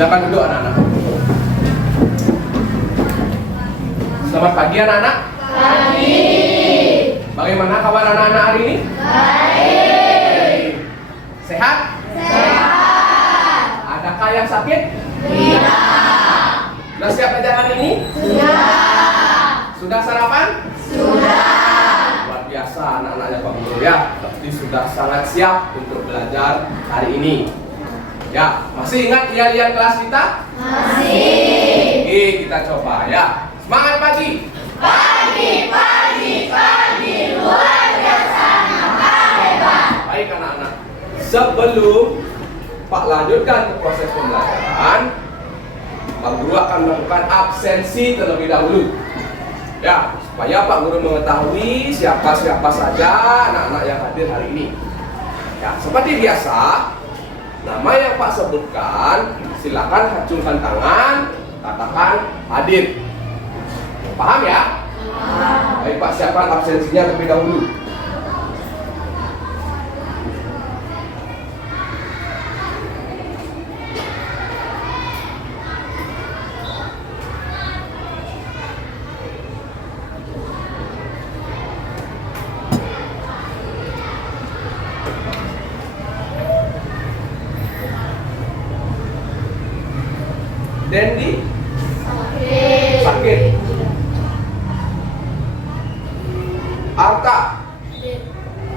Silakan duduk anak-anak. Selamat pagi anak-anak. Pagi. Bagaimana kabar anak-anak hari ini? Baik. Sehat? Sehat. Adakah yang sakit? Tidak. Sudah siap belajar hari ini? Sudah. Sudah sarapan? Sudah. Luar biasa anak-anaknya Pak Guru ya. Pasti sudah sangat siap untuk belajar hari ini. Ya, masih ingat lihat kelas kita? Masih. Oke, kita coba ya. Semangat pagi. Pagi, luar biasa, nampak hebat. Baik anak-anak. Sebelum Pak lanjutkan ke proses pembelajaran, Pak Guru akan melakukan absensi terlebih dahulu. Ya, supaya Pak Guru mengetahui siapa-siapa saja anak-anak yang hadir hari ini. Ya, seperti biasa, nama yang Pak sebutkan, silakan acungkan tangan, katakan hadir. Paham ya? Baik Pak, siapkan absensinya terlebih dahulu. Dendi sakit. Arta,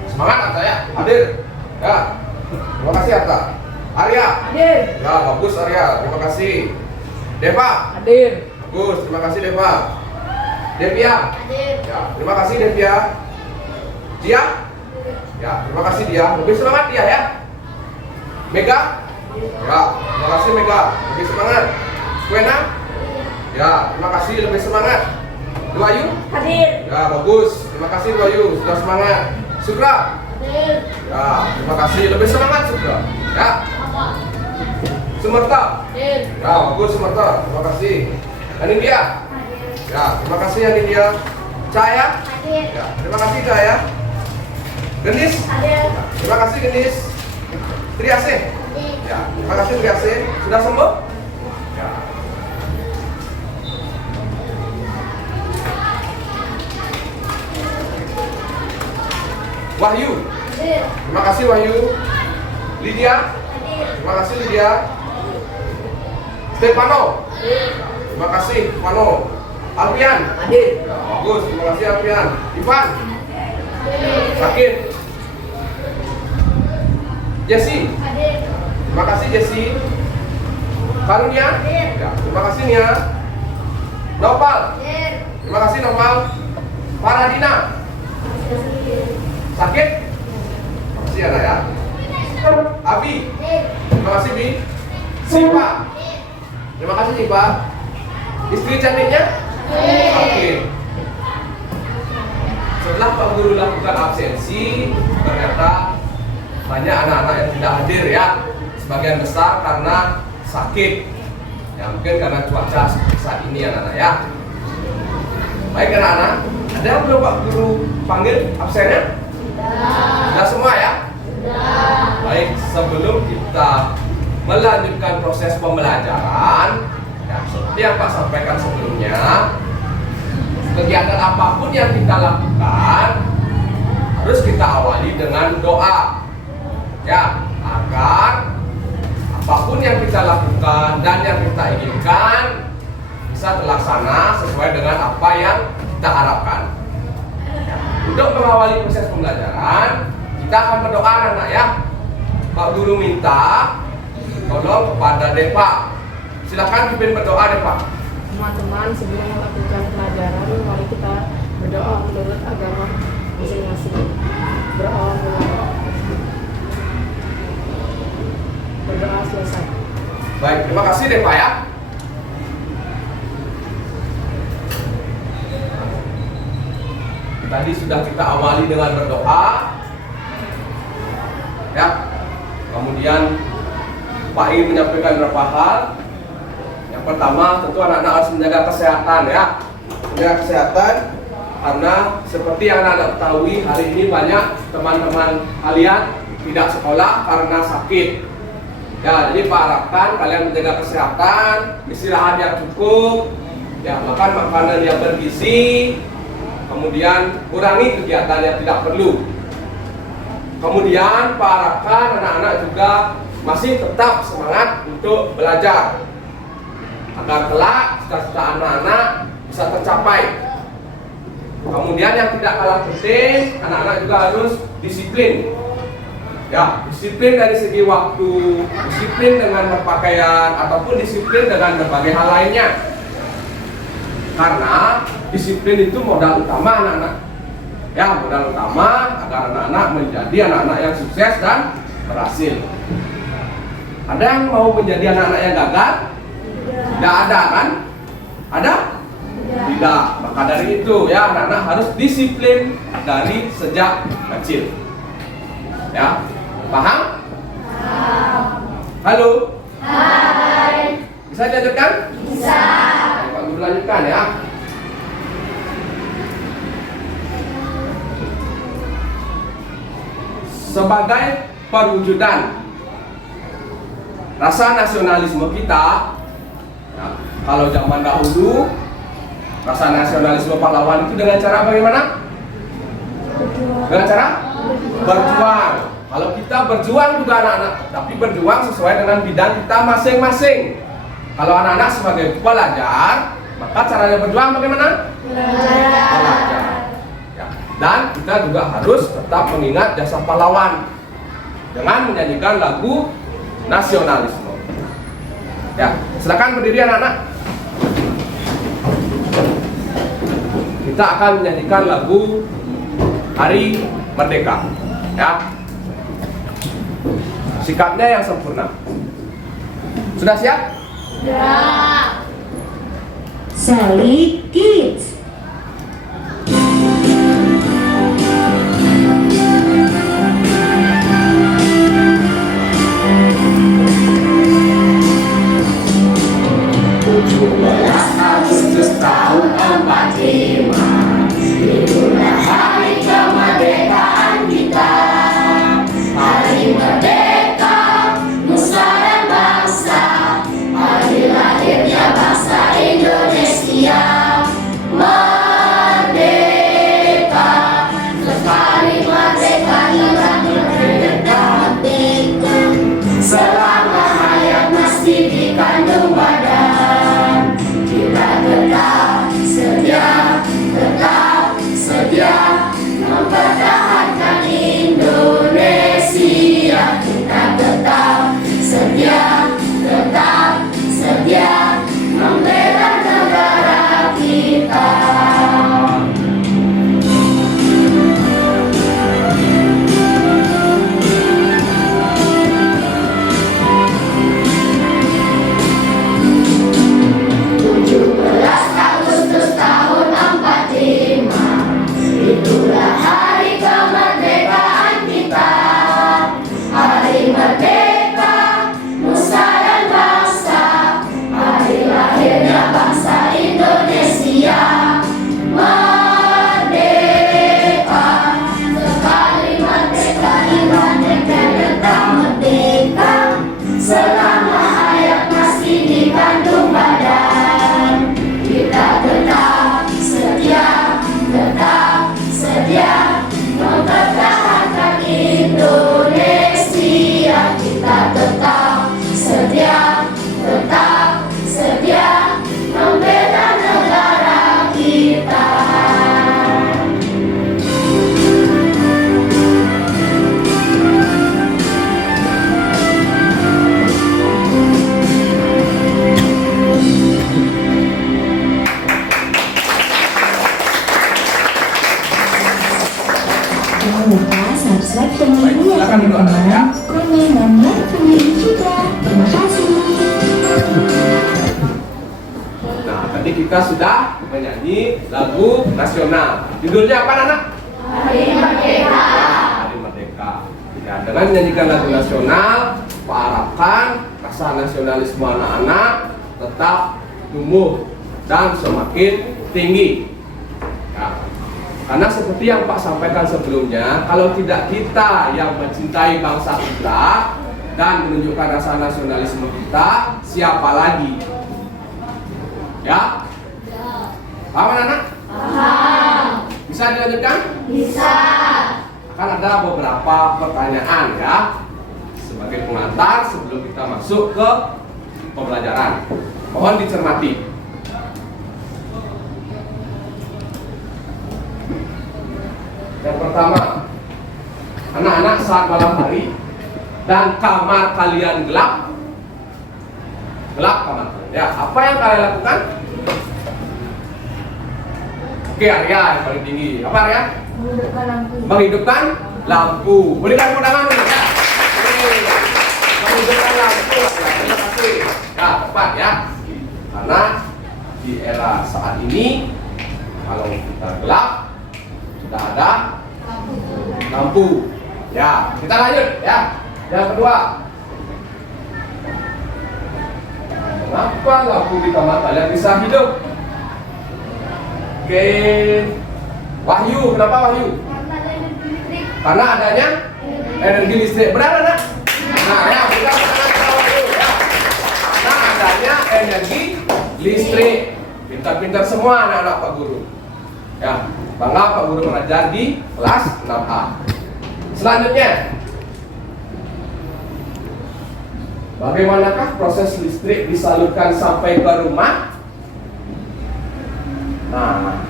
semangat Arta ya, hadir. Ya, terima kasih Arta. Arya, Hadir. ya bagus Arya, terima kasih. Deva, Hadir. bagus, terima kasih Deva. Devia, Hadir. ya terima kasih Devia. Dia, ya terima kasih dia. Lebih semangat dia ya. Mega, ya terima kasih Mega. Lebih semangat. Wena, ya terima kasih lebih semangat. Duayu, Hadir. ya bagus, terima kasih Duayu sudah semangat. Sukra, Hadir. ya terima kasih lebih semangat Sukra. Ya, Sumerta, Hadir. ya bagus Sumerta, terima kasih. Anindya, ya terima kasih Anindya. Cahaya, Hadir. ya terima kasih Cahaya. Gendis, Hadir. terima kasih Gendis. Triase, ya terima kasih Triase. Sudah sembuh? Ya. Wahyu, Hadir. terima kasih Wahyu. Lydia, Hadir. terima kasih Lydia. Stefano, terima kasih Stefano. Alfian, Hadir. ya, bagus, terima kasih Alfian. Ivan, Hadir. sakit. Jesse, Hadir. terima kasih Jesse. Karunia, ya, terima kasih Nia. Nopal, Hadir. terima kasih Nopal. Paradina, sakit? Terima kasih Ana ya. Abi, Hadir. terima kasih Bi. Siva, terima kasih Siva. Istri cantiknya? Sakit. Setelah Pak Guru lakukan absensi, ternyata banyak anak-anak yang tidak hadir ya. Sebagian besar karena sakit. Ya mungkin karena cuaca seperti saat ini anak-anak ya. Baik anak-anak, ada yang belum Pak Guru panggil absennya? Sudah semua ya? Sudah. Baik, sebelum kita melanjutkan proses pembelajaran, ya, seperti yang Pak sampaikan sebelumnya, kegiatan apapun yang kita lakukan harus kita awali dengan doa, ya, agar apapun yang kita lakukan dan yang kita inginkan bisa terlaksana sesuai dengan apa yang kita harapkan. Ya, untuk mengawali proses pembelajaran, kita akan berdoa anak-anak ya. Pak Guru minta tolong kepada Deva. Silakan pimpin berdoa Deva. Teman-teman, sebelum melakukan pelajaran, mari kita berdoa menurut agama masing-masing. Berdoa mulai. Berdoa selesai. Baik, terima kasih Deva ya. Tadi sudah kita awali dengan berdoa, ya. Kemudian Pak I menyampaikan beberapa hal. Yang pertama, tentu anak-anak harus menjaga kesehatan ya. Menjaga kesehatan karena seperti yang anak-anak ketahui hari ini banyak teman-teman kalian tidak sekolah karena sakit. Ya, jadi Pak harapkan kalian menjaga kesehatan, istirahat yang cukup, ya, makan makanan yang bergizi, kemudian kurangi kegiatan yang tidak perlu. Kemudian Pak harapkan anak-anak juga masih tetap semangat untuk belajar agar kelak cita-cita anak-anak bisa tercapai. Kemudian yang tidak kalah penting, anak-anak juga harus disiplin. Ya, disiplin dari segi waktu, disiplin dengan berpakaian, ataupun disiplin dengan berbagai hal lainnya. Karena disiplin itu modal utama anak-anak. Ya, modal utama agar anak-anak menjadi anak-anak yang sukses dan berhasil. Ada yang mau menjadi anak-anak yang gagal? Tidak ada kan? Ada? Tidak. Maka dari itu ya, anak-anak harus disiplin dari sejak kecil. Ya, paham? Halo? Hai. Bisa dilanjutkan? Bisa. Pak Guru lanjutkan ya. Sebagai perwujudan rasa nasionalisme kita, ya, kalau zaman dahulu rasa nasionalisme pahlawan itu dengan cara bagaimana? Dengan cara berjuang. Kalau kita berjuang juga anak-anak, tapi berjuang sesuai dengan bidang kita masing-masing. Kalau anak-anak sebagai pelajar, maka caranya berjuang bagaimana? Belajar. Ya. Dan kita juga harus tetap mengingat jasa pahlawan dengan menyanyikan lagu nasionalisme. Ya, silakan berdiri anak-anak. Kita akan menyanyikan lagu Hari Merdeka. Ya. Sikapnya yang sempurna. Sudah siap? Ya. Sally Kids. Agustus tahun 45, itulah hari kemerdekaan kita. Hari merdeka, nusa dan bangsa, hari lahirnya bangsa Indonesia. Merdeka, sekali merdeka, hilang merdeka, merdeka. Selama hayat masih dikandung badan, kita tetap sedia mempertahankan Indonesia. Kita tetap sedia membela negara kita. Agustus tahun 45, itulah hari kemerdekaan kita. Hari merdeka, nusa dan bangsa, hari lahirnya bangsa Indonesia. Merdeka, sekali merdeka, hilang merdeka, merdeka. Selama hayat masih dikandung badan, kita tetap sedia mempertahankan Indonesia. Kita tetap sedia membela negara kita. Jangan lupa subscribe channel ini ya Silakan dulu anak-anak ya. teman-teman. Komen dan like video ini juga. Terima kasih. Nah, tadi kita sudah menyanyi lagu nasional. Judulnya apa, anak? Hari merdeka. Hari Merdeka. Ya, dengan menyanyikan lagu nasional, Pak harapkan rasa nasionalisme anak-anak tetap tumbuh dan semakin tinggi. Ya. Karena seperti yang Pak sampaikan sebelumnya, kalau tidak kita yang mencintai bangsa kita, dan menunjukkan rasa nasionalisme kita, siapa lagi? Ya? Paham anak-anak? Paham. Bisa dilanjutkan? Bisa. Akan ada beberapa pertanyaan ya sebagai pengantar sebelum kita masuk ke pembelajaran. Mohon dicermati. Yang pertama, anak-anak saat malam hari dan kamar kalian gelap, kamar kalian. Ya, apa yang kalian lakukan? Oke, Arya yang paling tinggi. Apa Arya? Menghidupkan lampu. Menghidupkan lampu. Berikan tepuk tangan dulu ya. Oke. Menghidupkan lampu. Ya, terima kasih. Ya, tepat ya. Karena di era saat ini kalau kita gelap sudah ada lampu. Ya, kita lanjut ya. Yang kedua. Kenapa lampu di kamar kalian bisa hidup? Oke. Wahyu, kenapa Wahyu? Karena adanya energi listrik. Benar, anak? Nah, ya, benar, Wahyu ya. Karena adanya energi listrik. Pintar-pintar semua anak-anak Pak Guru. Ya, bangga Pak Guru mengajar di kelas 6A. Selanjutnya, bagaimanakah proses listrik disalurkan sampai ke rumah? Nah,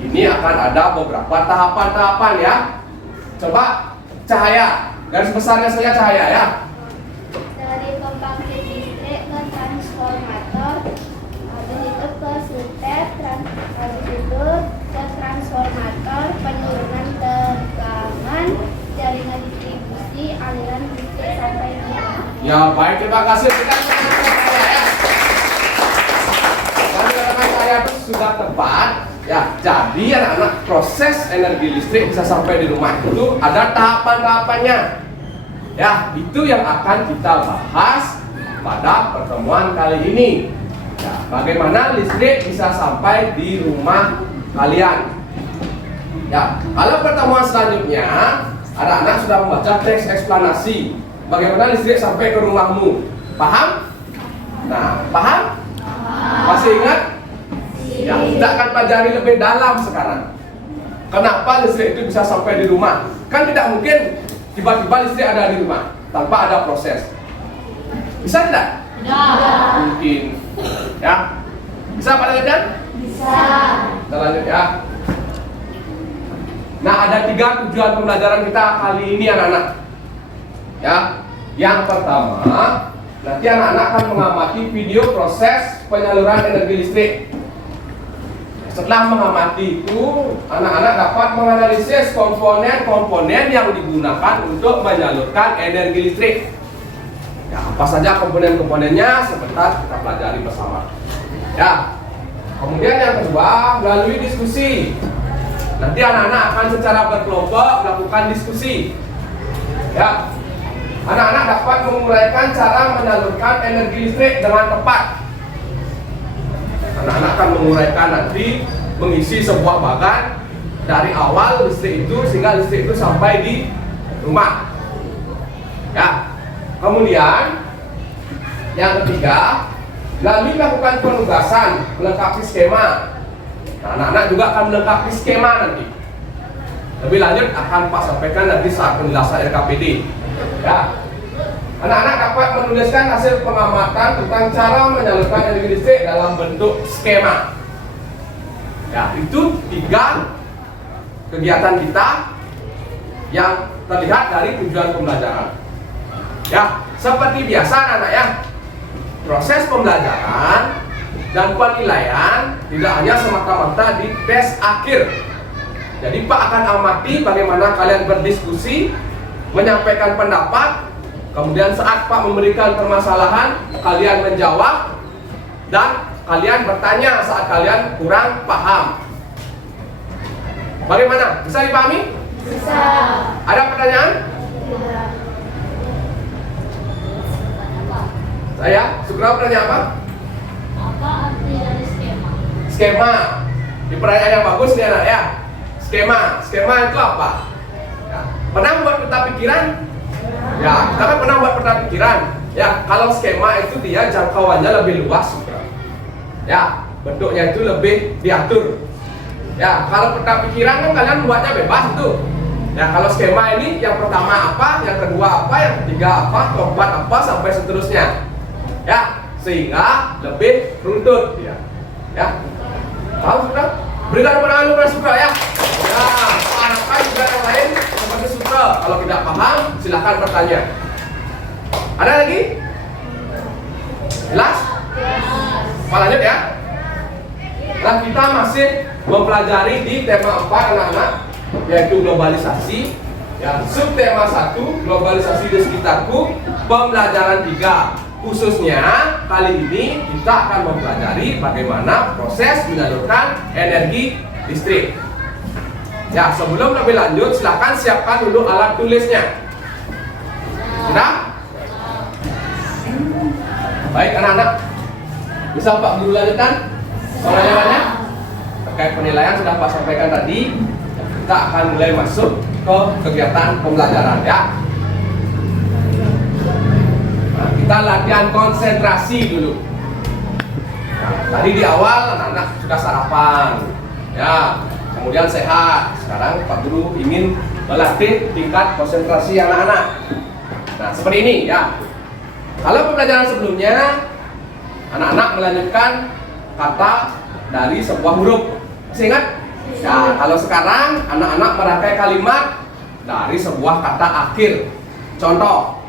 ini akan ada beberapa tahapan-tahapan ya. Coba cahaya, garis besarnya saja cahaya ya. Dari pembangkit listrik ke transformator, habis itu ke sutet, habis itu ke transformator, penurunan tegangan, jaringan distribusi, aliran listrik sampai di rumah. Ya baik, terima kasih. Kita ya. Dengan saya itu sudah tepat. Ya, jadi anak-anak proses energi listrik bisa sampai di rumah itu ada tahapan-tahapannya. Ya, itu yang akan kita bahas pada pertemuan kali ini. Ya, bagaimana listrik bisa sampai di rumah kalian. Ya, kalau pertemuan selanjutnya anak-anak sudah membaca teks eksplanasi bagaimana listrik sampai ke rumahmu. Paham? Nah, paham? Masih ingat? Ya, kita akan pelajari lebih dalam sekarang. Kenapa listrik itu bisa sampai di rumah? Kan tidak mungkin tiba-tiba listrik ada di rumah tanpa ada proses. Bisa tidak? Tidak. Mungkin. Ya. Bisa Pak Ledan? Bisa. Kita lanjut ya. Nah, ada 3 tujuan pembelajaran kita kali ini anak-anak. Ya. Yang pertama, nanti anak-anak akan mengamati video proses penyaluran energi listrik. Setelah mengamati itu, anak-anak dapat menganalisis komponen-komponen yang digunakan untuk menyalurkan energi listrik. Ya, apa saja komponen-komponennya sebentar kita pelajari bersama. Ya. Kemudian yang kedua, melalui diskusi. Nanti anak-anak akan secara berkelompok melakukan diskusi. Ya. Anak-anak dapat menguraikan cara menyalurkan energi listrik dengan tepat. Anak-anak akan menguraikan nanti mengisi sebuah bagan dari awal listrik itu sehingga listrik itu sampai di rumah. Ya. Kemudian yang ketiga, lalu melakukan penugasan melengkapi skema. Nah, anak-anak juga akan melengkapi skema nanti. Lebih lanjut akan Pak sampaikan nanti saat penjelasan RKPD. Ya. Anak-anak dapat menuliskan hasil pengamatan tentang cara menyalurkan energi listrik dalam bentuk skema. Ya, itu 3 kegiatan kita yang terlihat dari tujuan pembelajaran. Ya, seperti biasa anak-anak ya, proses pembelajaran dan penilaian tidak hanya semata-mata di tes akhir. Jadi Pak akan amati bagaimana kalian berdiskusi, menyampaikan pendapat. Kemudian saat Pak memberikan permasalahan, kalian menjawab dan kalian bertanya saat kalian kurang paham. Bagaimana? Bisa dipahami? Bisa. Ada pertanyaan? Tidak. Saya, Sukra bertanya apa? Apa arti dari skema? Skema. Di pertanyaan yang bagus nih anak ya. Skema. Skema itu apa? Ya. Pernah membuat peta pikiran? Ya, kita kan pernah buat peta pikiran. Ya, kalau skema itu dia jangkauannya lebih luas, Sutra. Ya, bentuknya itu lebih diatur. Ya, kalau peta pikiran kan kalian buatnya bebas itu. Ya, kalau skema ini yang pertama apa, yang kedua apa, yang ketiga apa, keempat apa, sampai seterusnya. Ya, sehingga lebih runtut ya. Ya. Tahu sudah? Berikan tepuk tangan dulu pada Sutra ya. Ya, harapkan juga yang lain seperti Sutra. Kalau tidak paham, silakan bertanya. Ada lagi? Jelas? Pak lanjut ya. Nah, kita masih mempelajari di tema 4 anak-anak, yaitu globalisasi. Ya, subtema 1, globalisasi di sekitarku, pembelajaran 3. Khususnya kali ini kita akan mempelajari bagaimana proses menyalurkan energi listrik. Ya, sebelum lebih lanjut, silakan siapkan dulu alat tulisnya. Sudah? Baik anak-anak, bisa Pak Guru lanjutkan soalnya terkait penilaian sudah Pak sampaikan tadi. Kita akan mulai masuk ke kegiatan pembelajaran ya. Nah, kita latihan konsentrasi dulu. Nah, tadi di awal anak-anak sudah sarapan ya, kemudian sehat. Sekarang Pak Guru ingin melatih tingkat konsentrasi anak-anak. Nah, seperti ini ya. Kalau pembelajaran sebelumnya anak-anak melanjutkan kata dari sebuah huruf, masih ingat? Ya, kalau sekarang anak-anak merangkai kalimat dari sebuah kata akhir. Contoh,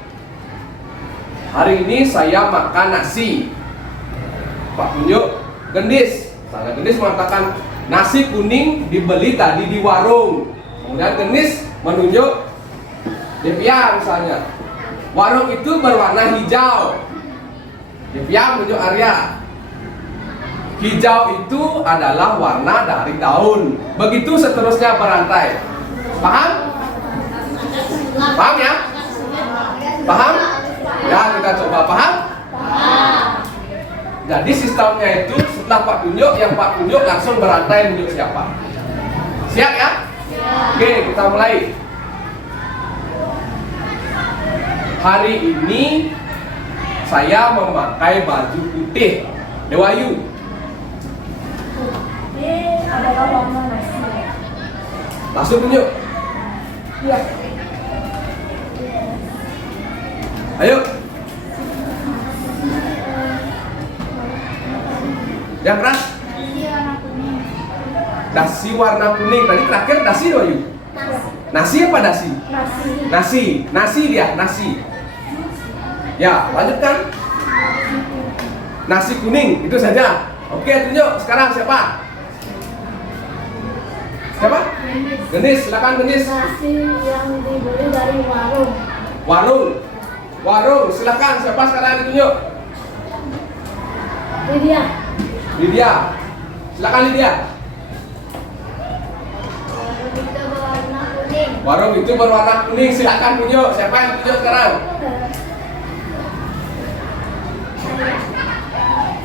hari ini saya makan nasi. Pak tunjuk gendis. Misalnya gendis mengatakan nasi kuning dibeli tadi di warung. Kemudian gendis menunjuk Devia misalnya. Warung itu berwarna hijau. Devia menunjuk Arya. Hijau itu adalah warna dari daun. Begitu seterusnya berantai. Paham? Paham ya? Paham? Ya, kita coba paham? Jadi sistemnya itu setelah Pak tunjuk, yang Pak tunjuk langsung berantai menunjuk siapa. Siap ya? Oke, kita mulai. Hari ini saya memakai baju putih. Dewayu. Ini adalah warna nasi. Langsung tunjuk. Iya. Ayo. Yang keras. Nasi warna kuning. Dasi warna kuning. Tadi terakhir dasi Dewayu. Nasi apa dasi? Nasi. Nasi. Nasi dia, nasi. Ya, lanjutkan. Nasi kuning, itu saja. Oke, tunjuk. Sekarang siapa? Siapa? Gendis, silakan Gendis. Nasi yang dibeli dari warung. Warung. Warung, silakan. Siapa sekarang ditunjuk? Lydia. Lydia. Silakan Lydia. Warung itu berwarna kuning. Warung itu berwarna kuning. Silakan tunjuk. Siapa yang tunjuk sekarang?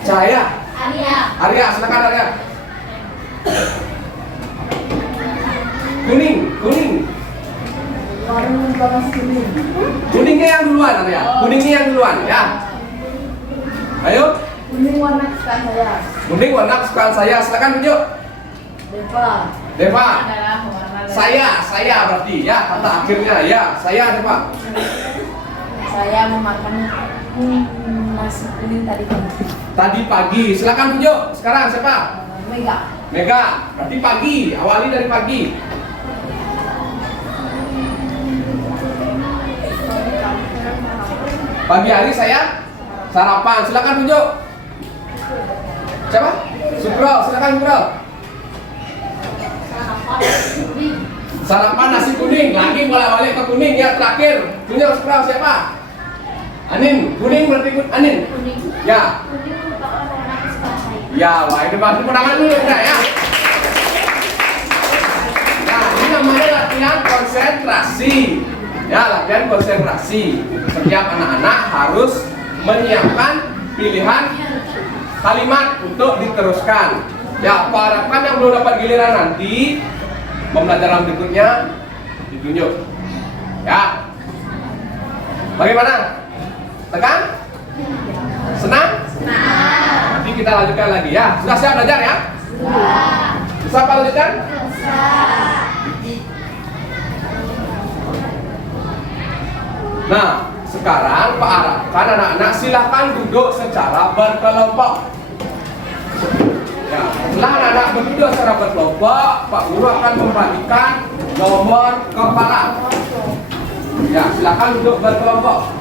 Cahaya. Arya. Arya, silakan Arya. Kuning, kuning. Warung warna kuning. Kuningnya yang duluan Arya. Kuningnya yang duluan ya. Ayo. Kuning warna kesukaan saya. Kuning warna kesukaan saya. Silakan tunjuk. Deva. Deva. Adalah warna Saya berarti ya kata akhirnya ya. Saya Deva. Saya memakan nasi kuning tadi pagi. Tadi pagi. Silakan tunjuk. Sekarang siapa? Mega. Mega. Berarti pagi. Awali dari pagi. Pagi hari saya sarapan. Silakan tunjuk. Siapa? Sugro. Silakan Sugro. Sarapan nasi kuning. Lagi bolak-balik ke kuning ya. Terakhir. Tunjuk Sugro siapa? Anin. Kuning berarti Anin. Kuning. Ya. Kuning merupakan warna kesukaan saya. Ya, wah ini pasti perangan dulu udah ya. Nah, ini namanya latihan konsentrasi. Ya, latihan konsentrasi. Setiap anak-anak harus menyiapkan pilihan kalimat untuk diteruskan. Ya, Pak harapkan yang belum dapat giliran nanti pembelajaran berikutnya ditunjuk. Ya. Bagaimana? Tekan? Senang? Nanti kita lanjutkan lagi ya. Sudah siap belajar ya? Bisa Pak lanjutkan? Nah, sekarang Pak arahkan anak-anak silahkan duduk secara berkelompok. Ya, setelah anak-anak berduduk secara berkelompok, Pak Guru akan membagikan nomor kepala. Ya, silakan duduk berkelompok.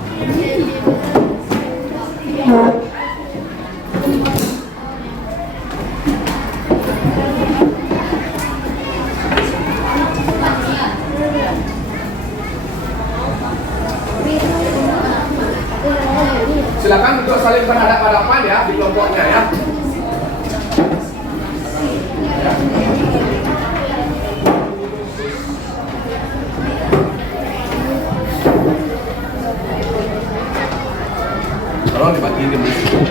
Silakan duduk saling berhadapan-hadapan ya di kelompoknya ya. Tolong dibagi di musik.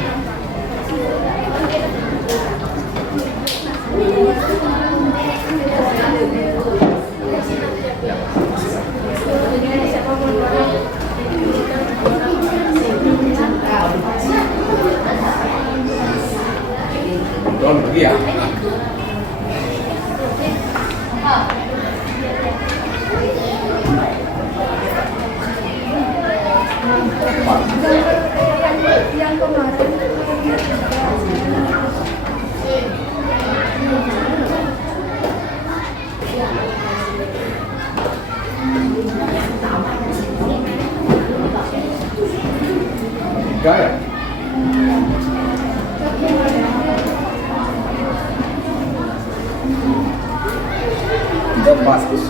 Tolong pergi ya. Yang kemarin Tiga ya. Bagus.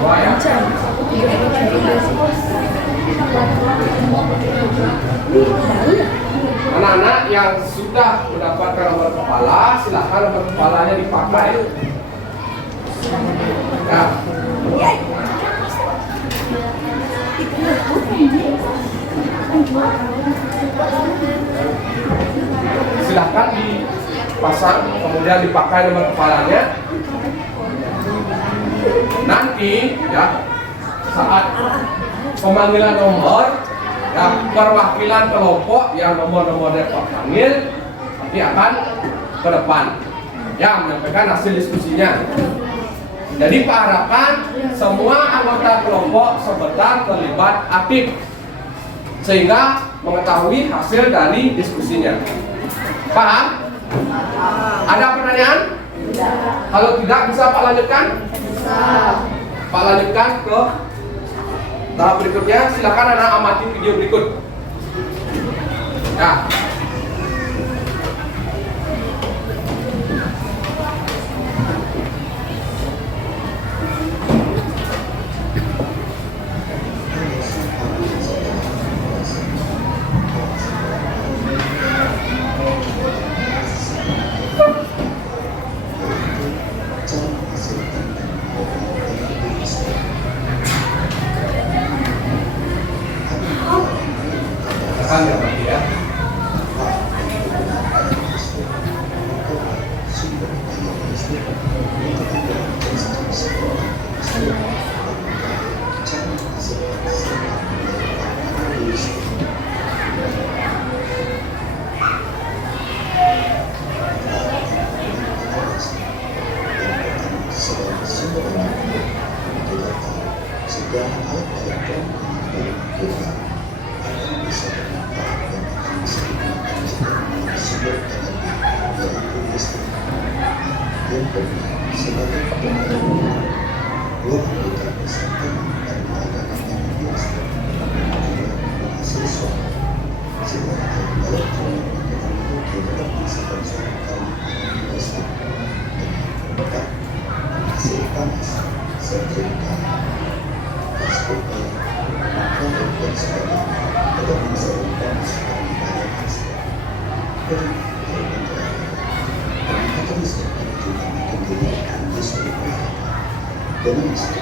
Dua ya. Anak-anak yang sudah mendapatkan nomor kepala, silahkan nomor kepalanya dipakai. Ya. Silahkan dipasang, kemudian dipakai nomor kepalanya. Nanti ya saat pemanggilan nomor, ya perwakilan kelompok yang nomor-nomornya terpanggil nanti akan ke depan ya menyampaikan hasil diskusinya. Jadi Pak harapkan semua anggota kelompok sebentar terlibat aktif sehingga mengetahui hasil dari diskusinya. Paham? Ada pertanyaan? Kalau tidak bisa Pak lanjutkan? Pak lanjutkan ke tahap berikutnya. Silakan anak amati video berikut. Ya. Silakan ya Pak ya. Terima kasih.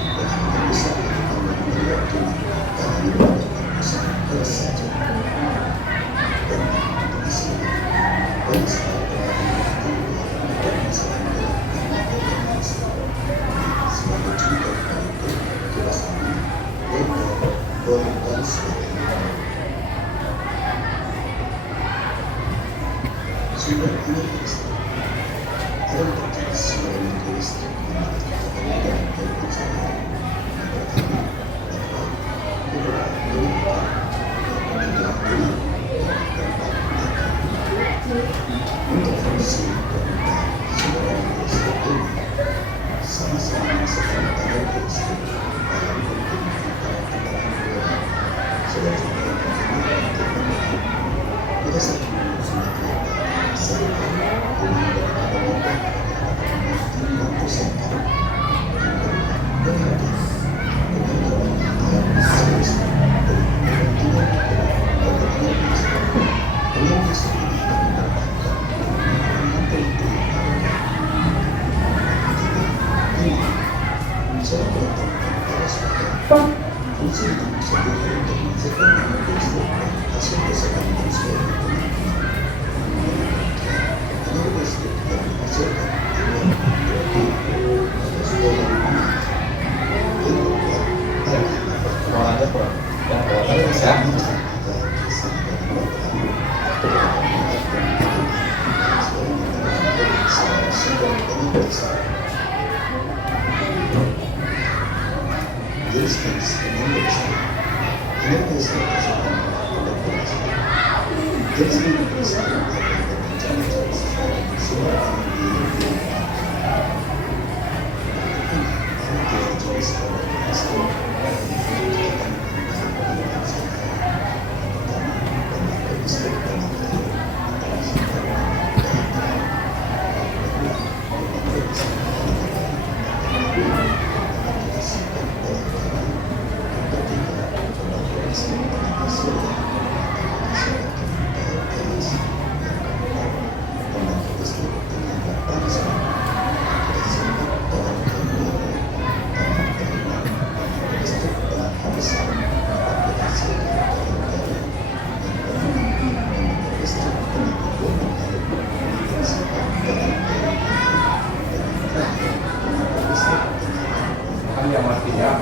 Kami yang mati ya.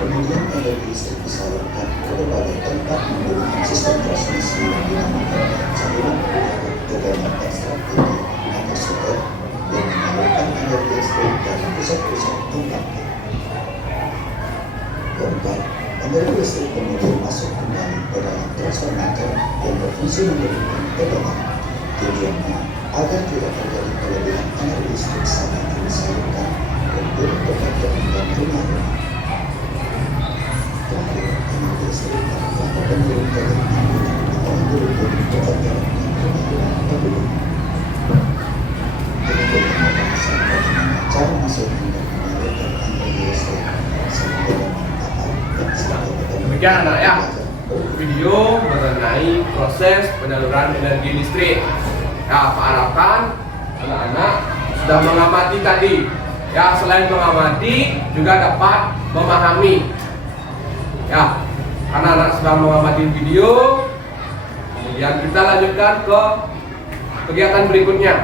Kemudian energi listrik disalurkan ke berbagai tempat menggunakan sistem transmisi yang dinamakan saluran tegangan ekstra tinggi atau super yang menyalurkan energi listrik dari pusat-pusat pembangkit. Keempat, energi listrik kemudian masuk kembali ke dalam transformator yang berfungsi memberikan tegangan. Tujuannya agar tidak terjadi kelebihan energi listrik saat yang disalurkan ke tempat-tempat dan rumah-rumah. Terakhir, energi listrik dapat menurun tegangan atau menurun tempat dan rumah-rumah penduduk. Berikut pembahasan bagaimana cara masuk dan menyalurkan energi listrik sehingga bermanfaat dan selalu Demikian anak ya, video mengenai proses penyaluran energi listrik. Ya, Pak harapkan anak-anak sudah mengamati tadi. Ya, selain mengamati juga dapat memahami. Ya, anak-anak sudah mengamati video. Kemudian kita lanjutkan ke kegiatan berikutnya.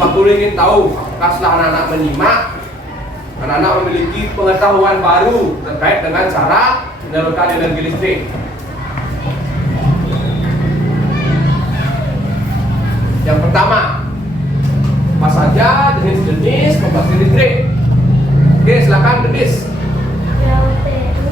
Pak Guru ingin tahu apakah setelah anak-anak menyimak, anak-anak memiliki pengetahuan baru terkait dengan cara menyalurkan energi listrik. Yang pertama, apa saja jenis-jenis pembangkit listrik? Oke, silakan Dedis. PLTU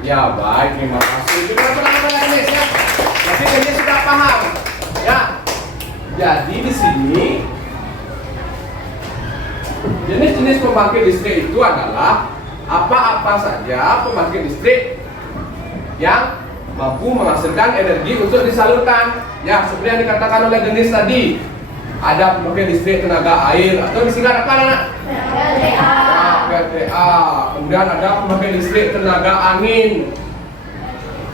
Ya baik, terima kasih. Kita teman-teman Denis ya. Jadi Denis sudah paham. Ya. Jadi di sini jenis-jenis pembangkit listrik itu adalah apa-apa saja pembangkit listrik yang mampu menghasilkan energi untuk disalurkan. Ya, seperti yang dikatakan oleh Denis tadi. Ada pembangkit listrik tenaga air atau disingkat apa anak? PLTA. Kemudian ada pembangkit listrik tenaga angin.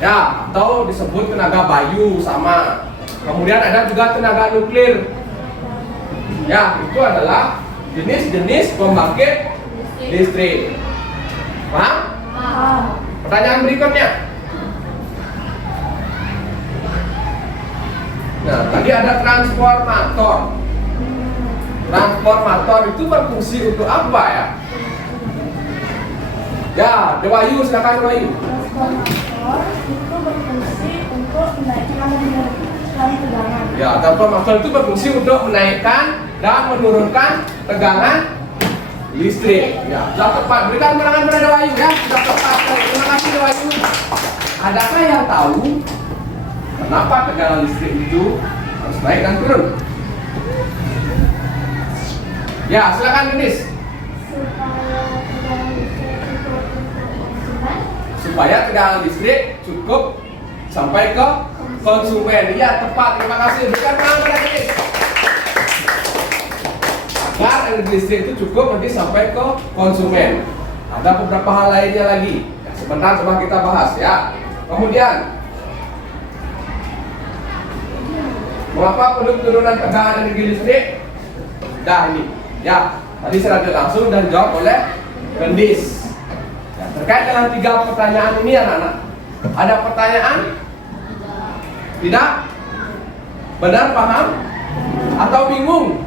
Ya, atau disebut tenaga bayu sama. Kemudian ada juga tenaga nuklir. Ya, itu adalah jenis-jenis pembangkit listrik. Paham? Pertanyaan berikutnya. Nah, tadi ada transformator. Transformator itu berfungsi untuk apa ya? Ya, Dewayu, silakan Dewayu. Transformator itu berfungsi untuk menaikkan dan menurunkan tegangan. Ya, transformator itu berfungsi untuk menaikkan dan menurunkan tegangan listrik. Ya, sudah tepat. Berikan keterangan pada Dewayu ya. Sudah tepat. Terima kasih Dewayu. Adakah yang tahu kenapa tegangan listrik itu harus naik dan turun? Ya, silakan Denis. Supaya tegangan listrik cukup Supaya tegangan listrik cukup konsumen. sampai ke konsumen. Iya, tepat. Terima kasih. Berikan keterangan pada Denis. Agar energi listrik itu cukup nanti sampai ke konsumen. Ada beberapa hal lainnya lagi. Ya, sebentar coba kita bahas ya. Kemudian, mengapa perlu penurunan tegangan energi listrik? Dah ini, ya. Tadi saya langsung dan dijawab oleh Denis. Ya, terkait dengan 3 pertanyaan ini anak-anak, ada pertanyaan? Tidak? Benar paham? Atau bingung?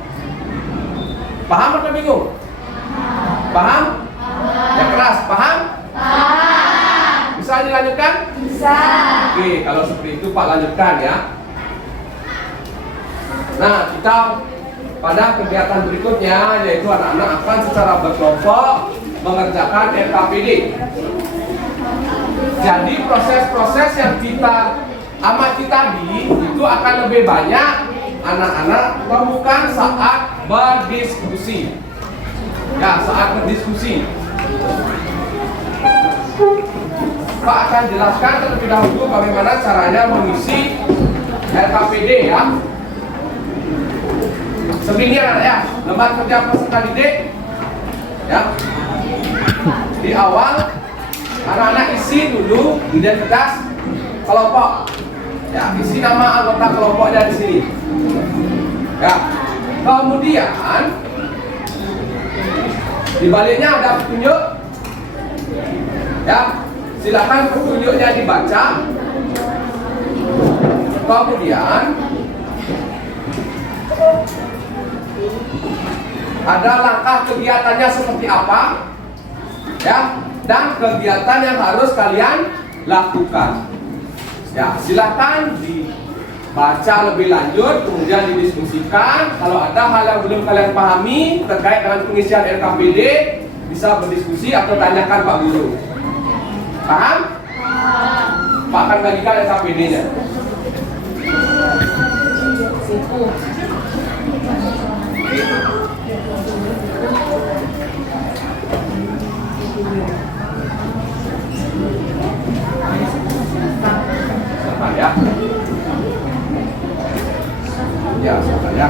Paham atau bingung? Paham? Ya keras, paham? Bisa dilanjutkan? Bisa. Oke, kalau seperti itu Pak lanjutkan ya. Nah, kita pada kegiatan berikutnya yaitu anak-anak akan secara berkelompok mengerjakan RKPD. Jadi proses-proses yang kita amati tadi itu akan lebih banyak anak-anak temukan saat berdiskusi. Ya, saat berdiskusi. Pak akan jelaskan terlebih dahulu bagaimana caranya mengisi RKPD ya. Seperti ini ya, lembar kerja peserta didik. Ya. Di awal anak-anak isi dulu identitas kelompok. Ya, isi nama anggota kelompoknya di sini. Ya. Kemudian di baliknya ada petunjuk. Ya, silakan petunjuknya dibaca. Kemudian ada langkah kegiatannya seperti apa, ya, dan kegiatan yang harus kalian lakukan. Ya, silakan dibaca lebih lanjut, kemudian didiskusikan. Kalau ada hal yang belum kalian pahami terkait dengan pengisian RKPD, bisa berdiskusi atau tanyakan Pak Guru. Paham? Pak akan bagikan RKPD-nya. Sebentar ya. Ya, sebentar ya.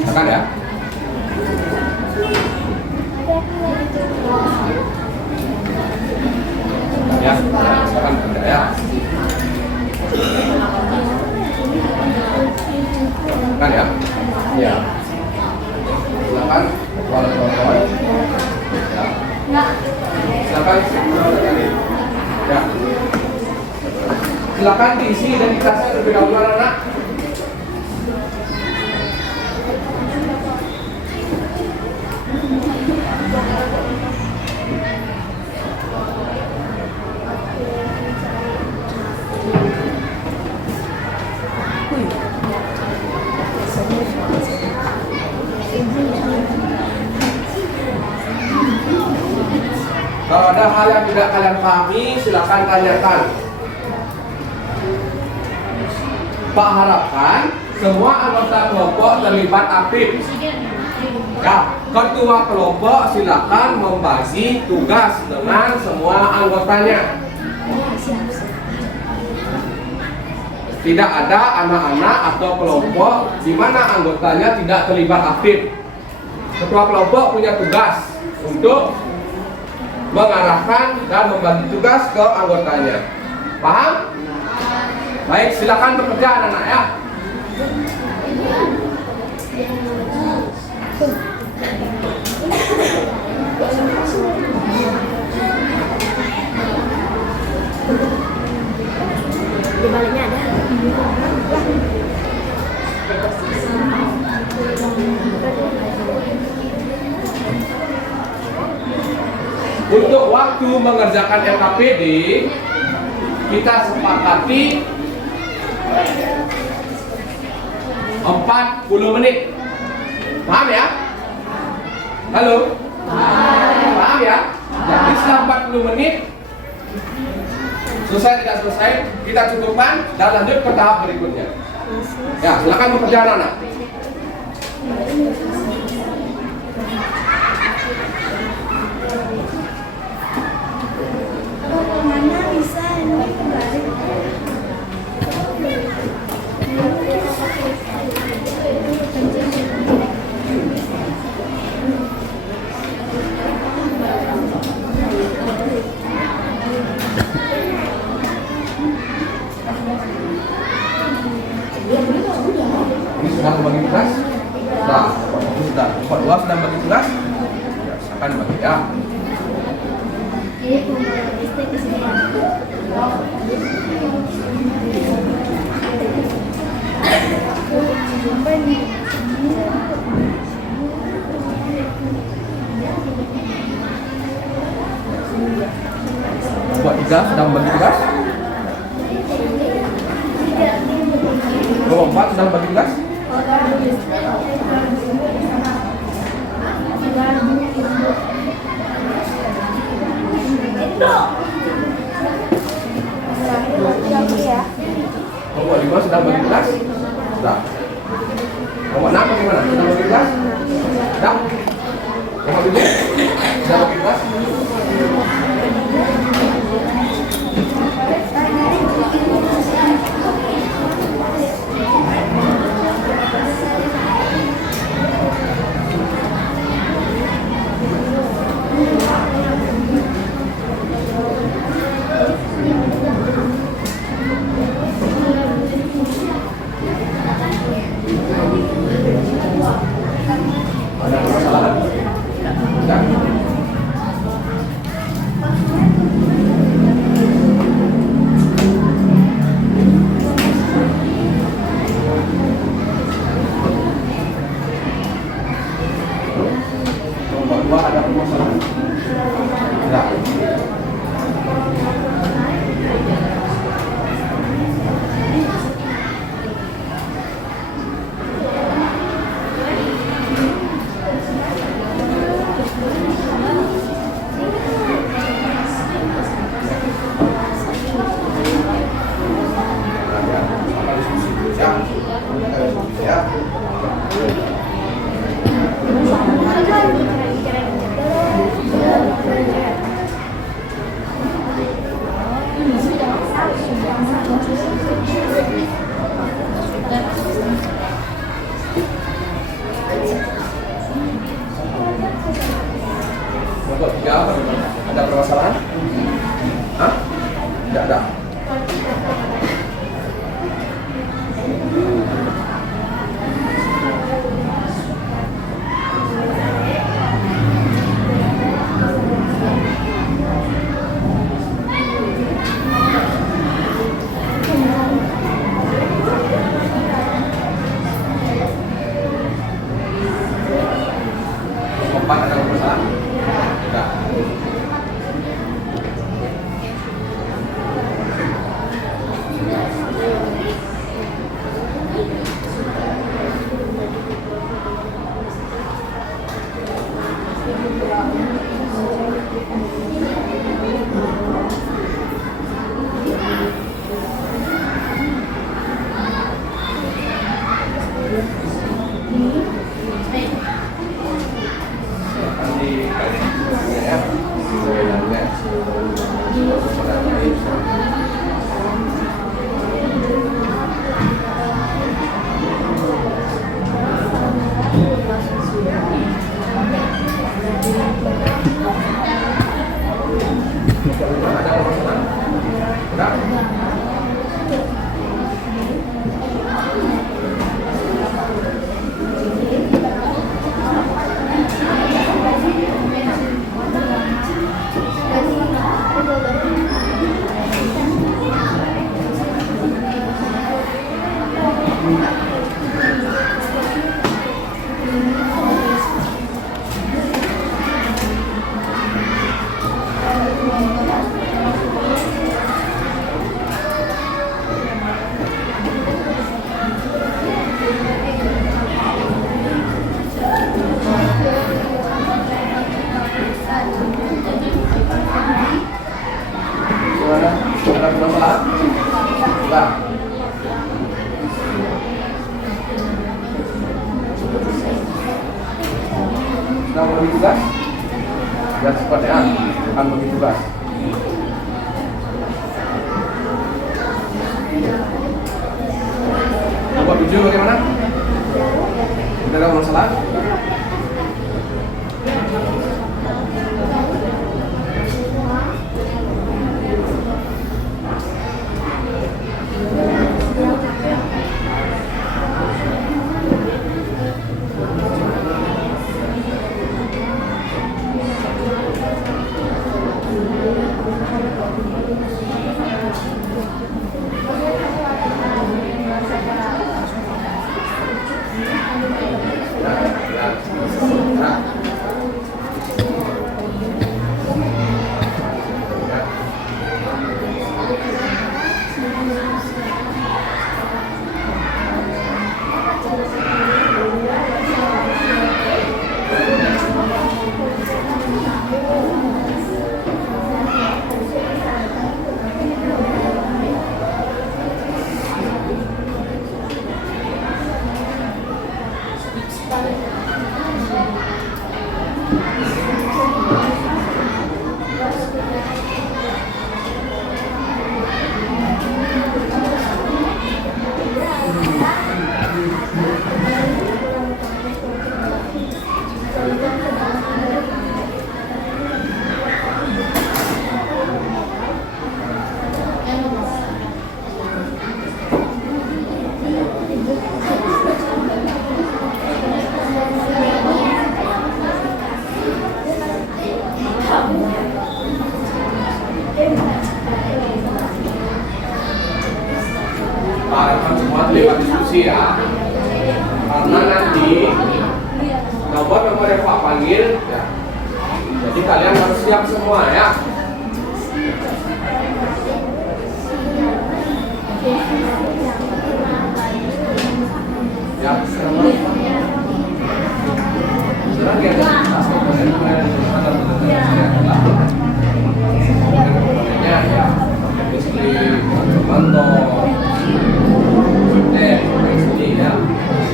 Silakan ya. Ya, silakan kerja ya. Silakan ya. Ya. Silakan kawan-kawan. Ya. Silakan. Ya. Silakan diisi identitasnya terlebih dahulu anak-anak. Kalau ada hal yang tidak kalian pahami, silakan tanyakan. Pak harapkan semua anggota kelompok terlibat aktif. Ya, ketua kelompok silakan membagi tugas dengan semua anggotanya. Tidak ada anak-anak atau kelompok di mana anggotanya tidak terlibat aktif. Ketua kelompok punya tugas untuk mengarahkan dan membagi tugas ke anggotanya. Paham? Baik, silakan bekerja anak-anak ya. Di baliknya ada. Untuk waktu mengerjakan LKPD kita sepakati 40 menit. Paham ya? Halo? Paham ya? Jadi setelah 40 menit selesai tidak selesai, kita cukupkan dan lanjut ke tahap berikutnya. Ya, silakan bekerja anak-anak. Mana bisa ini kembali? Ini sudah membagi tugas? Sudah. Kelompok 2 sedang bagi tugas? Ya, silakan bagi ya. Ini pembawa listrik di sini. Kelompok 3 sedang bagi tugas? Kelompok 4 sedang bagi tugas? Kelompok 5 sedang bagi tugas? Sudah. Kelompok 6 bagaimana? Sedang bagi tugas? Sudah. Kelompok 7 sedang bagi tugas? Ada permasalahan? Tidak. Kelompok 2 ada permasalahan? Tidak. Kelompok 3 apa? Ada permasalahan? Hah? Tidak ada. Kelompok 4 ada permasalahan? Tidak. Bagaimana, ada masalah? Tidak? Gimana? Ada masalah? Enggak. Sedang bagi tugas? Ya cepat ya, akan bagi tugas. Nomor 7 bagaimana? Tidak ada masalah? Pak semua lewat diskusi ya, karena nanti nomor yang Pak panggil ya. Jadi kalian harus siap semua ya. Ya, serang ya, ya,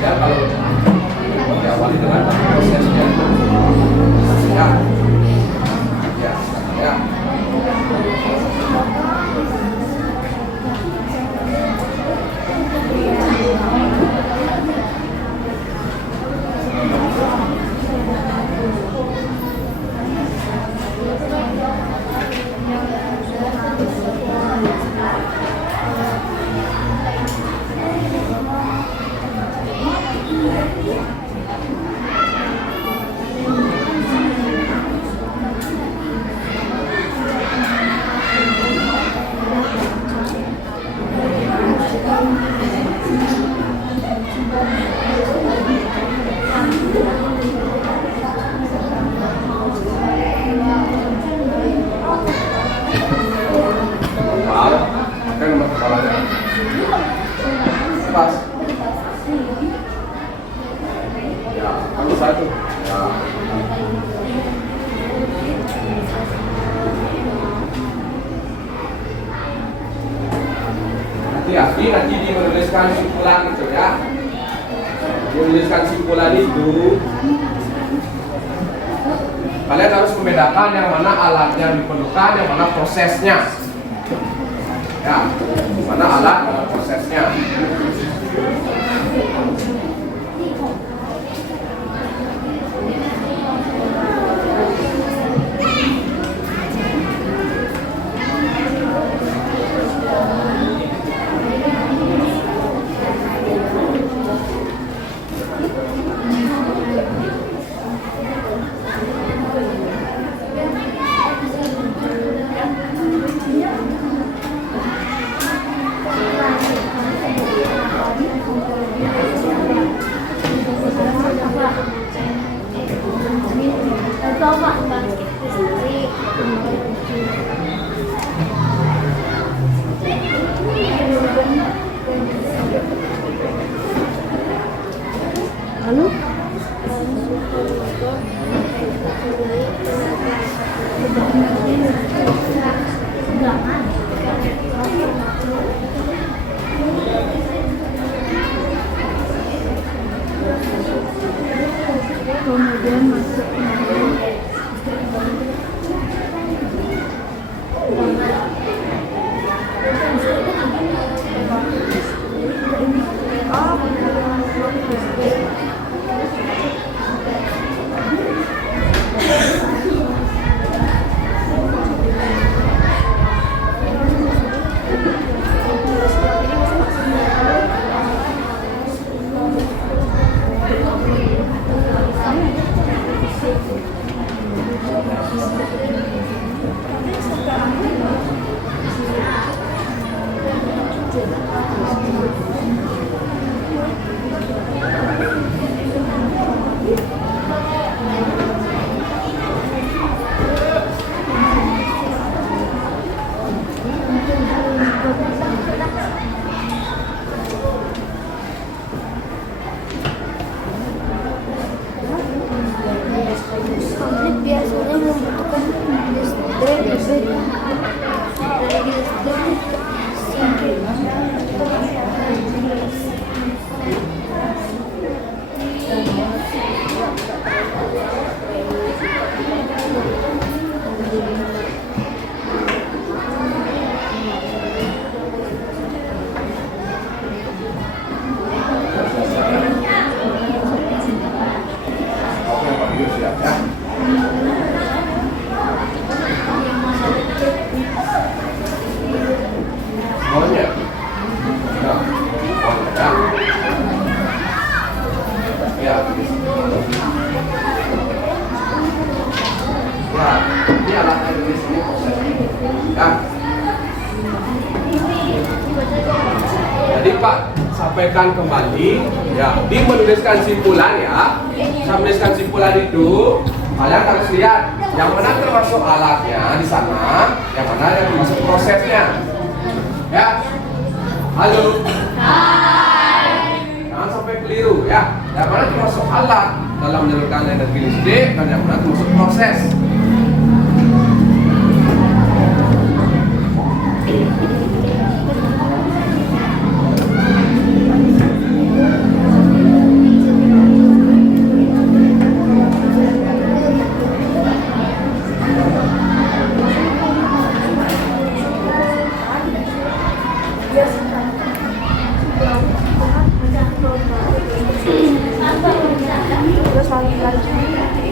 ya kalau diawali dengan prosesnya, ya, ya, ya. Pas. Ya, ambil satu. Ya. Hati-hati nanti dia menuliskan simpulan itu ya. Dia menuliskan simpulan itu. Kalian harus membedakan yang mana alat yang diperlukan, yang mana prosesnya. Ya, mana alat, mana prosesnya. Lalu kemudian masuk konflik biasanya membutuhkan Oke, Pak Yus siap ya. Semuanya. Ya. Semuanya ya. Ya. Ya, ini alatnya di sini prosesnya. Ya. Jadi Pak, sampaikan kembali ya, di menuliskan simpulan ya. Saya menuliskan simpulan itu, kalian harus lihat yang mana termasuk alatnya di sana, yang mana yang termasuk prosesnya. Ya. Halo. Hai. Jangan sampai keliru ya. Yang mana termasuk alat dalam menyalurkan energi listrik dan yang mana termasuk proses. Terus lagi kan di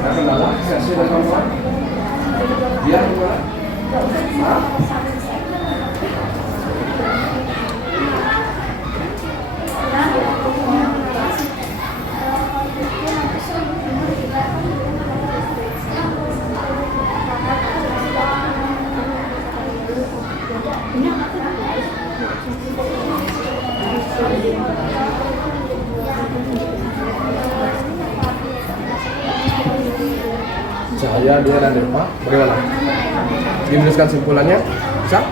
Ada kendala sesi dan kawan-kawan? Dia gimana? Hah? Cahaya dia dan Derma, bagaimana? Dimenuliskan simpulannya? Bisa?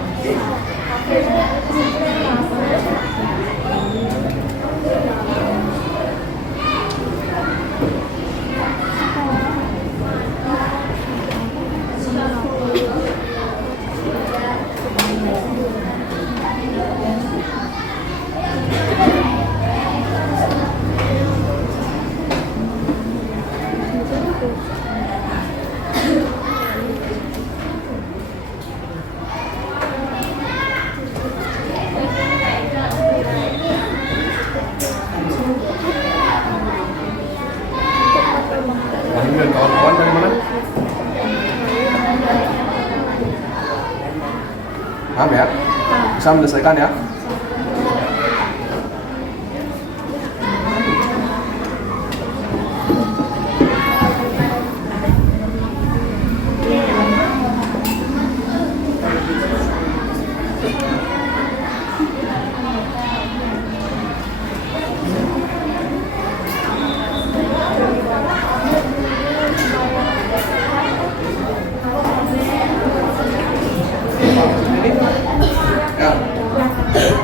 Bisa menyelesaikan ya.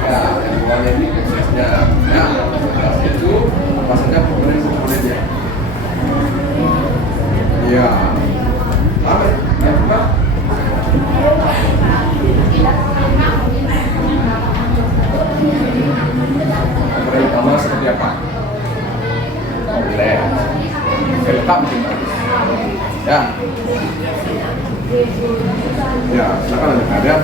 Ya, yang buahnya ini prosesnya. Ya, proses itu apa saja komponen-komponennya. Ya, apa? Ya, Pak. Komponen utama seperti apa? Komponen. Lengkap kita. Ya. Ya, silakan lanjutkan ya.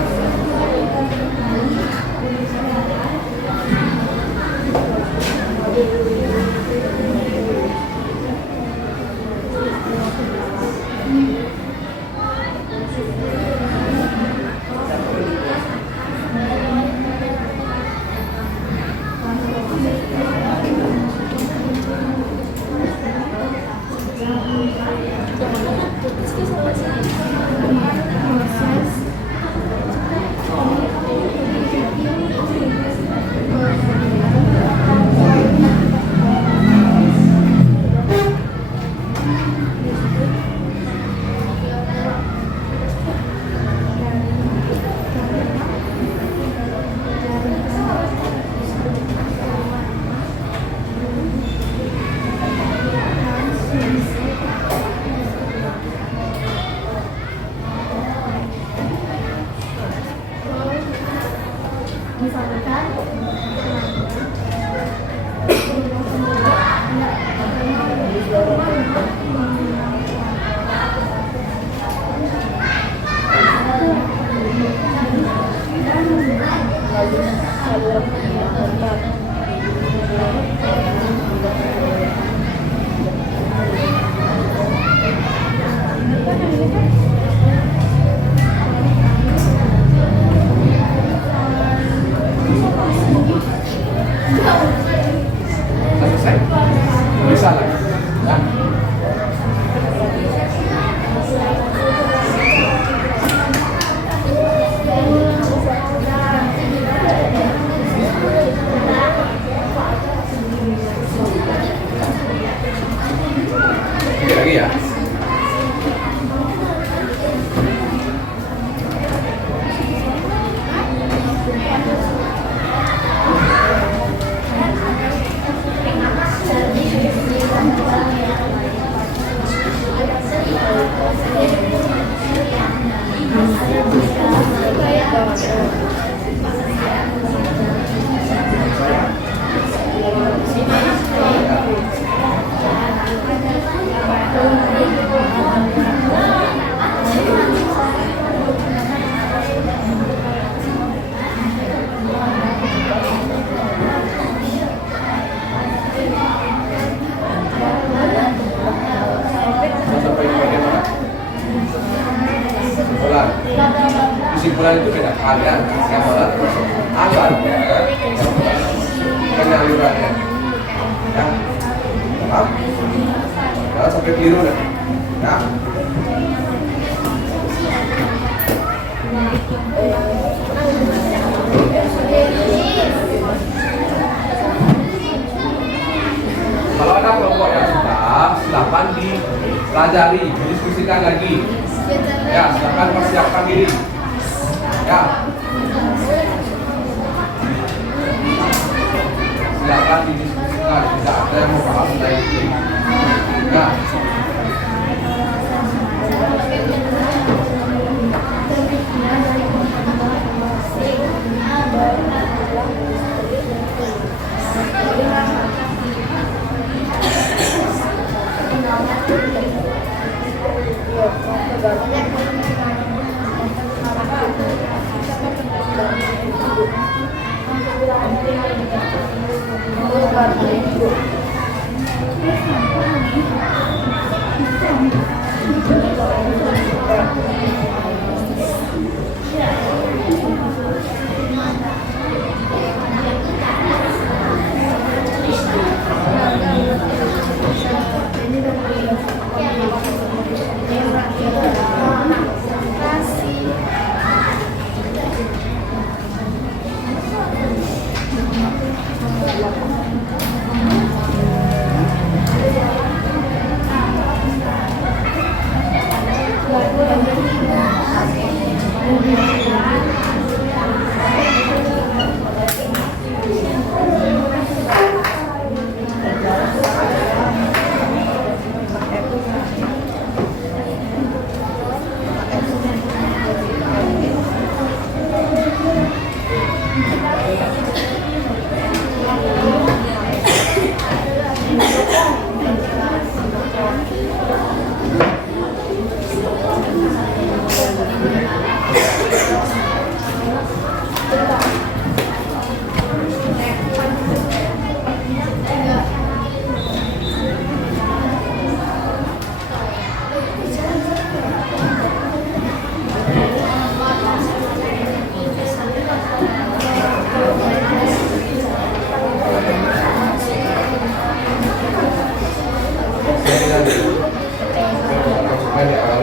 Selesai? Bisa lagi. Ya. Oke, lagi ya. Kesimpulan itu bedakan ya, gambaran alatnya, penyalurannya, ya, paham? Jangan sampai keliru deh, ya. Kalau ada kelompok yang sudah, silakan dipelajari, didiskusikan lagi. Ya, silakan persiapkan diri. Ya. Silakan didiskusikan, tidak ada yang mau bahas lain. Ya.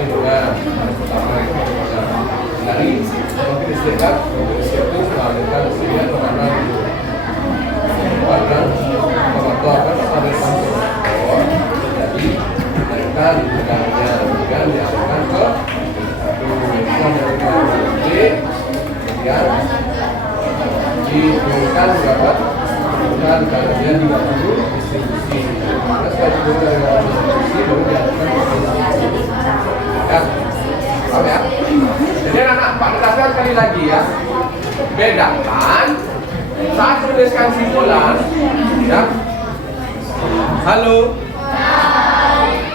perlindungan. Pertama itu bagaimana dari makin istiqat, Indonesia itu mengalirkan kesedihan kemana itu karena faktor kan ada faktor jadi mereka negaranya dengan dialihkan ke kemudian diturunkan berapa? Turunkan negaranya 30 distribusi. Karena setelah diturunkan dari distribusi baru dialihkan ke distribusi. Ya, paham ya? Jadi anak Pak tegaskan sekali lagi ya, bedakan saat menuliskan simpulan, ya. Halo.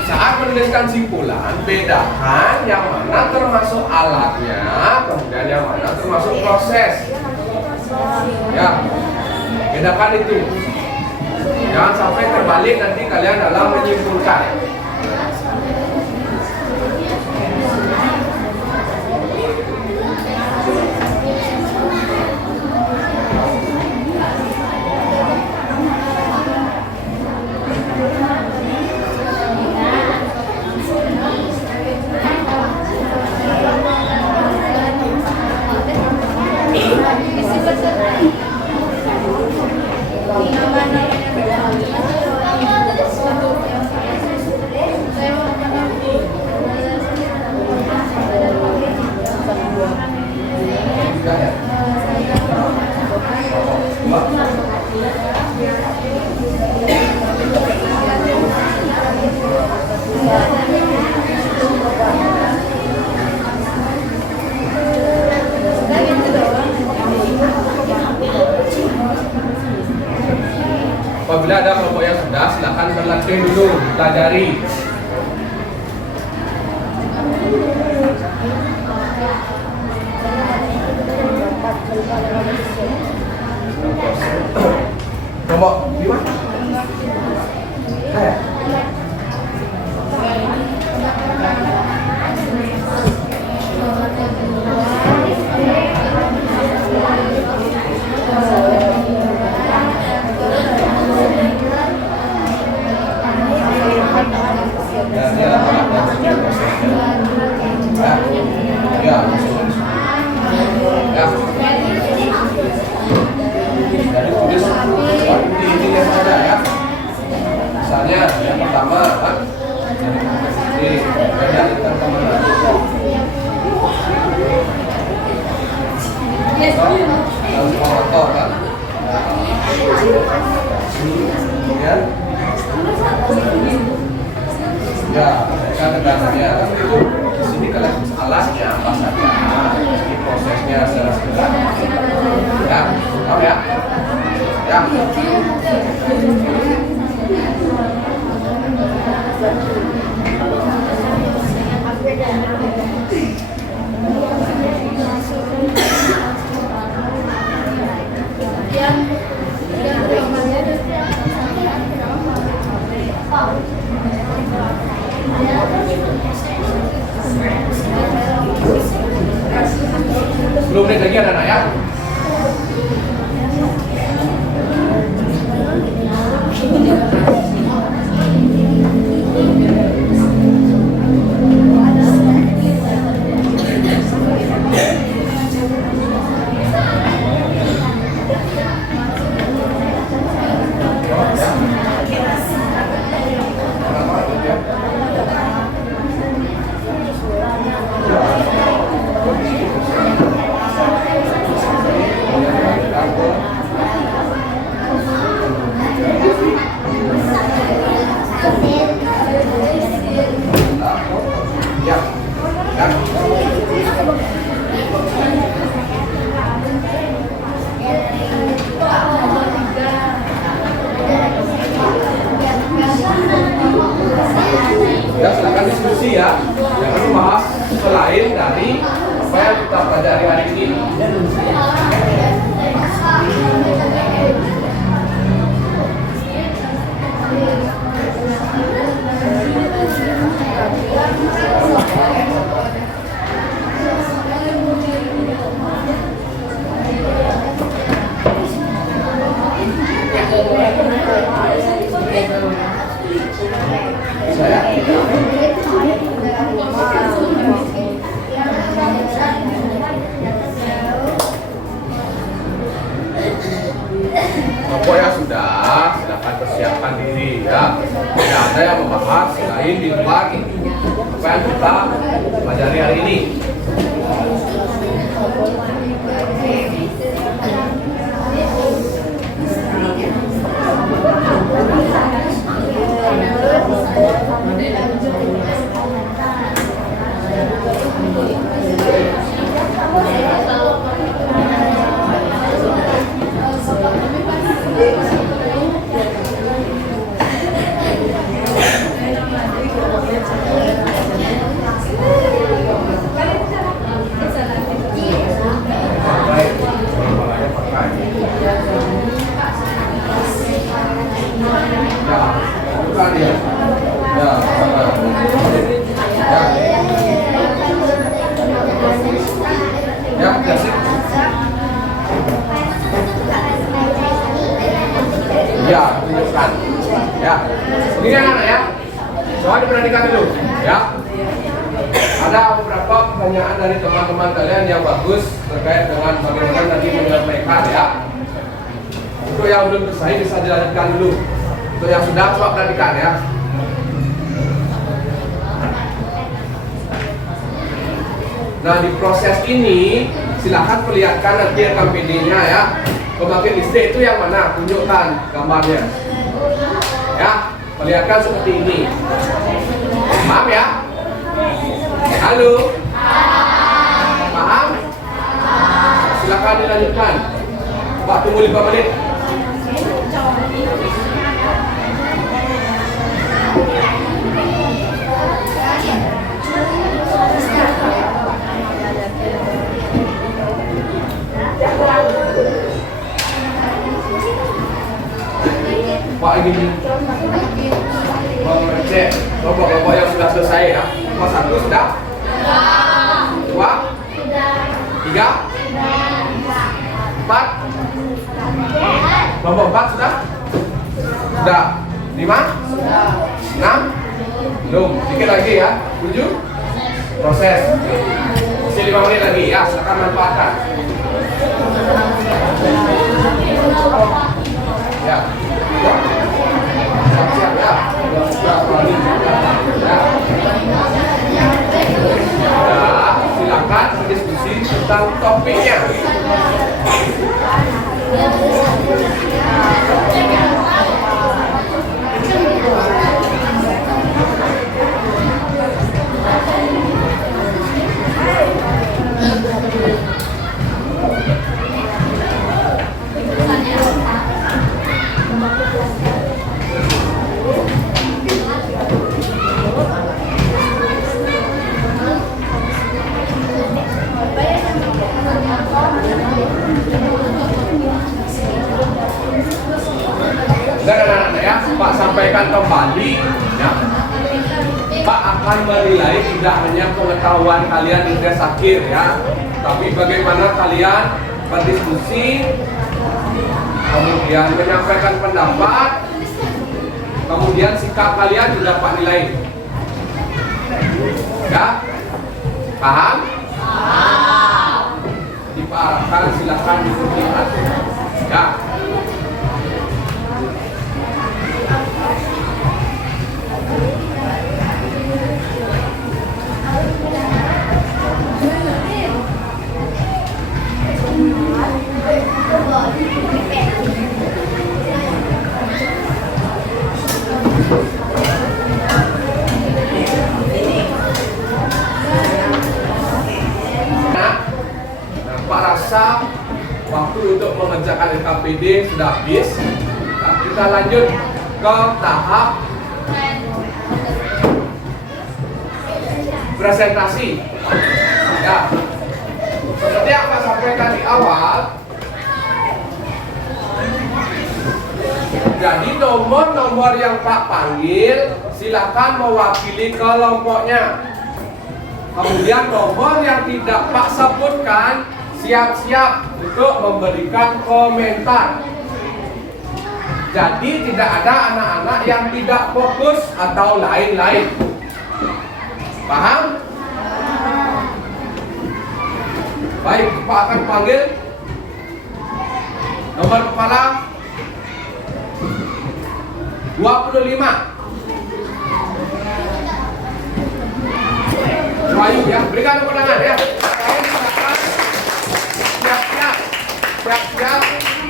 Saat menuliskan simpulan, bedakan yang mana termasuk alatnya, kemudian yang mana termasuk proses. Ya, bedakan itu. Jangan sampai terbalik nanti kalian dalam menyimpulkan. Apabila ada kelompok yang sudah, silakan berlatih dulu, pelajari. Kelompok di mana? Misalnya yang pertama kan ini kita kemana? Lalu motor kan? Ya, ya, kan tegangannya kan itu di sini kalian alasnya apa saja, ini prosesnya secara sederhana. Ya, paham ya? Ya. Belum menit lagi anak-anak ya. Ya, silakan diskusi ya. Jangan membahas selain dari apa yang kita pelajari hari ini. Saya dari hari ini? Ya, tunjukkan. Ya, ini kan anak ya. Coba diperhatikan dulu, ya. Ada beberapa pertanyaan dari teman-teman kalian yang bagus terkait dengan bagaimana nanti menyampaikan ya. Untuk yang belum selesai bisa dilanjutkan dulu. Untuk yang sudah coba perhatikan ya. Nah di proses ini silakan perlihatkan nanti rekam PD-nya ya. Pembangkit listrik itu yang mana? Tunjukkan gambarnya. Ya, perlihatkan seperti ini. Paham ya? Halo? Paham? Silakan dilanjutkan. Pak tunggu 5 menit. Pak ingin mengecek kelompok-kelompok yang sudah selesai ya. Kelompok 1 sudah? 2? 3? 4? Kelompok 4 sudah? Sudah? 5? 6? Belum, dikit lagi ya. 7? Proses. Masih 5 menit lagi ya, silakan manfaatkan. Ya. Siap-siap ya. Ya, silakan berdiskusi tentang topiknya. Dan anak-anak ya, Pak sampaikan kembali ya. Pak akan menilai tidak hanya pengetahuan kalian di tes akhir ya, tapi bagaimana kalian berdiskusi, kemudian menyampaikan pendapat, kemudian sikap kalian juga Pak nilai. Ya, paham? Paham. Diarahkan silakan dibuktikan. Ya. Pak rasa waktu untuk mengerjakan LKPD sudah habis. Nah, kita lanjut ke tahap presentasi. Ya, seperti yang Pak sampaikan di awal. Jadi nomor-nomor yang Pak panggil silakan mewakili kelompoknya. Kemudian nomor yang tidak Pak sebutkan siap-siap untuk memberikan komentar. Jadi tidak ada anak-anak yang tidak fokus atau lain-lain. Paham? Baik, Pak akan panggil nomor kepala 25. Bayu ya. Berikan tepuk tangan ya. Kalian silakan siap-siap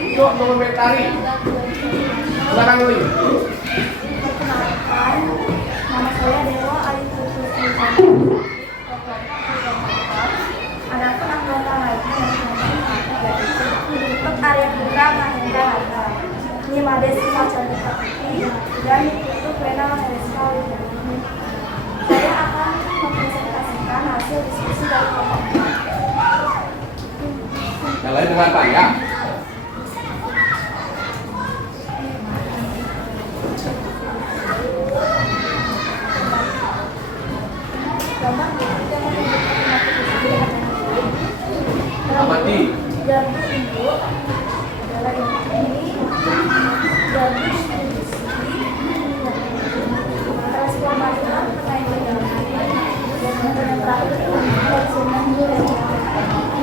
untuk mengomentari. Silakan Yuli. Perkenalkan, nama saya Dewa Aliputus Sultan. Adapun anggota lainnya yaitu untuk Arya Putra Mahendra Hatta, Nimade Sima Chandra Putri, dan untuk Renal Hereska Widiawati. Saya akan mempresentasikan hasil diskusi dari kelompok 4. Yang lain dengarkan ya. Gambar berikut yang menunjukkan penyakit disebut Amati. gardu induk adalah ini, gardu distribusi, transformasi penaikan dan yang terakhir konsumen.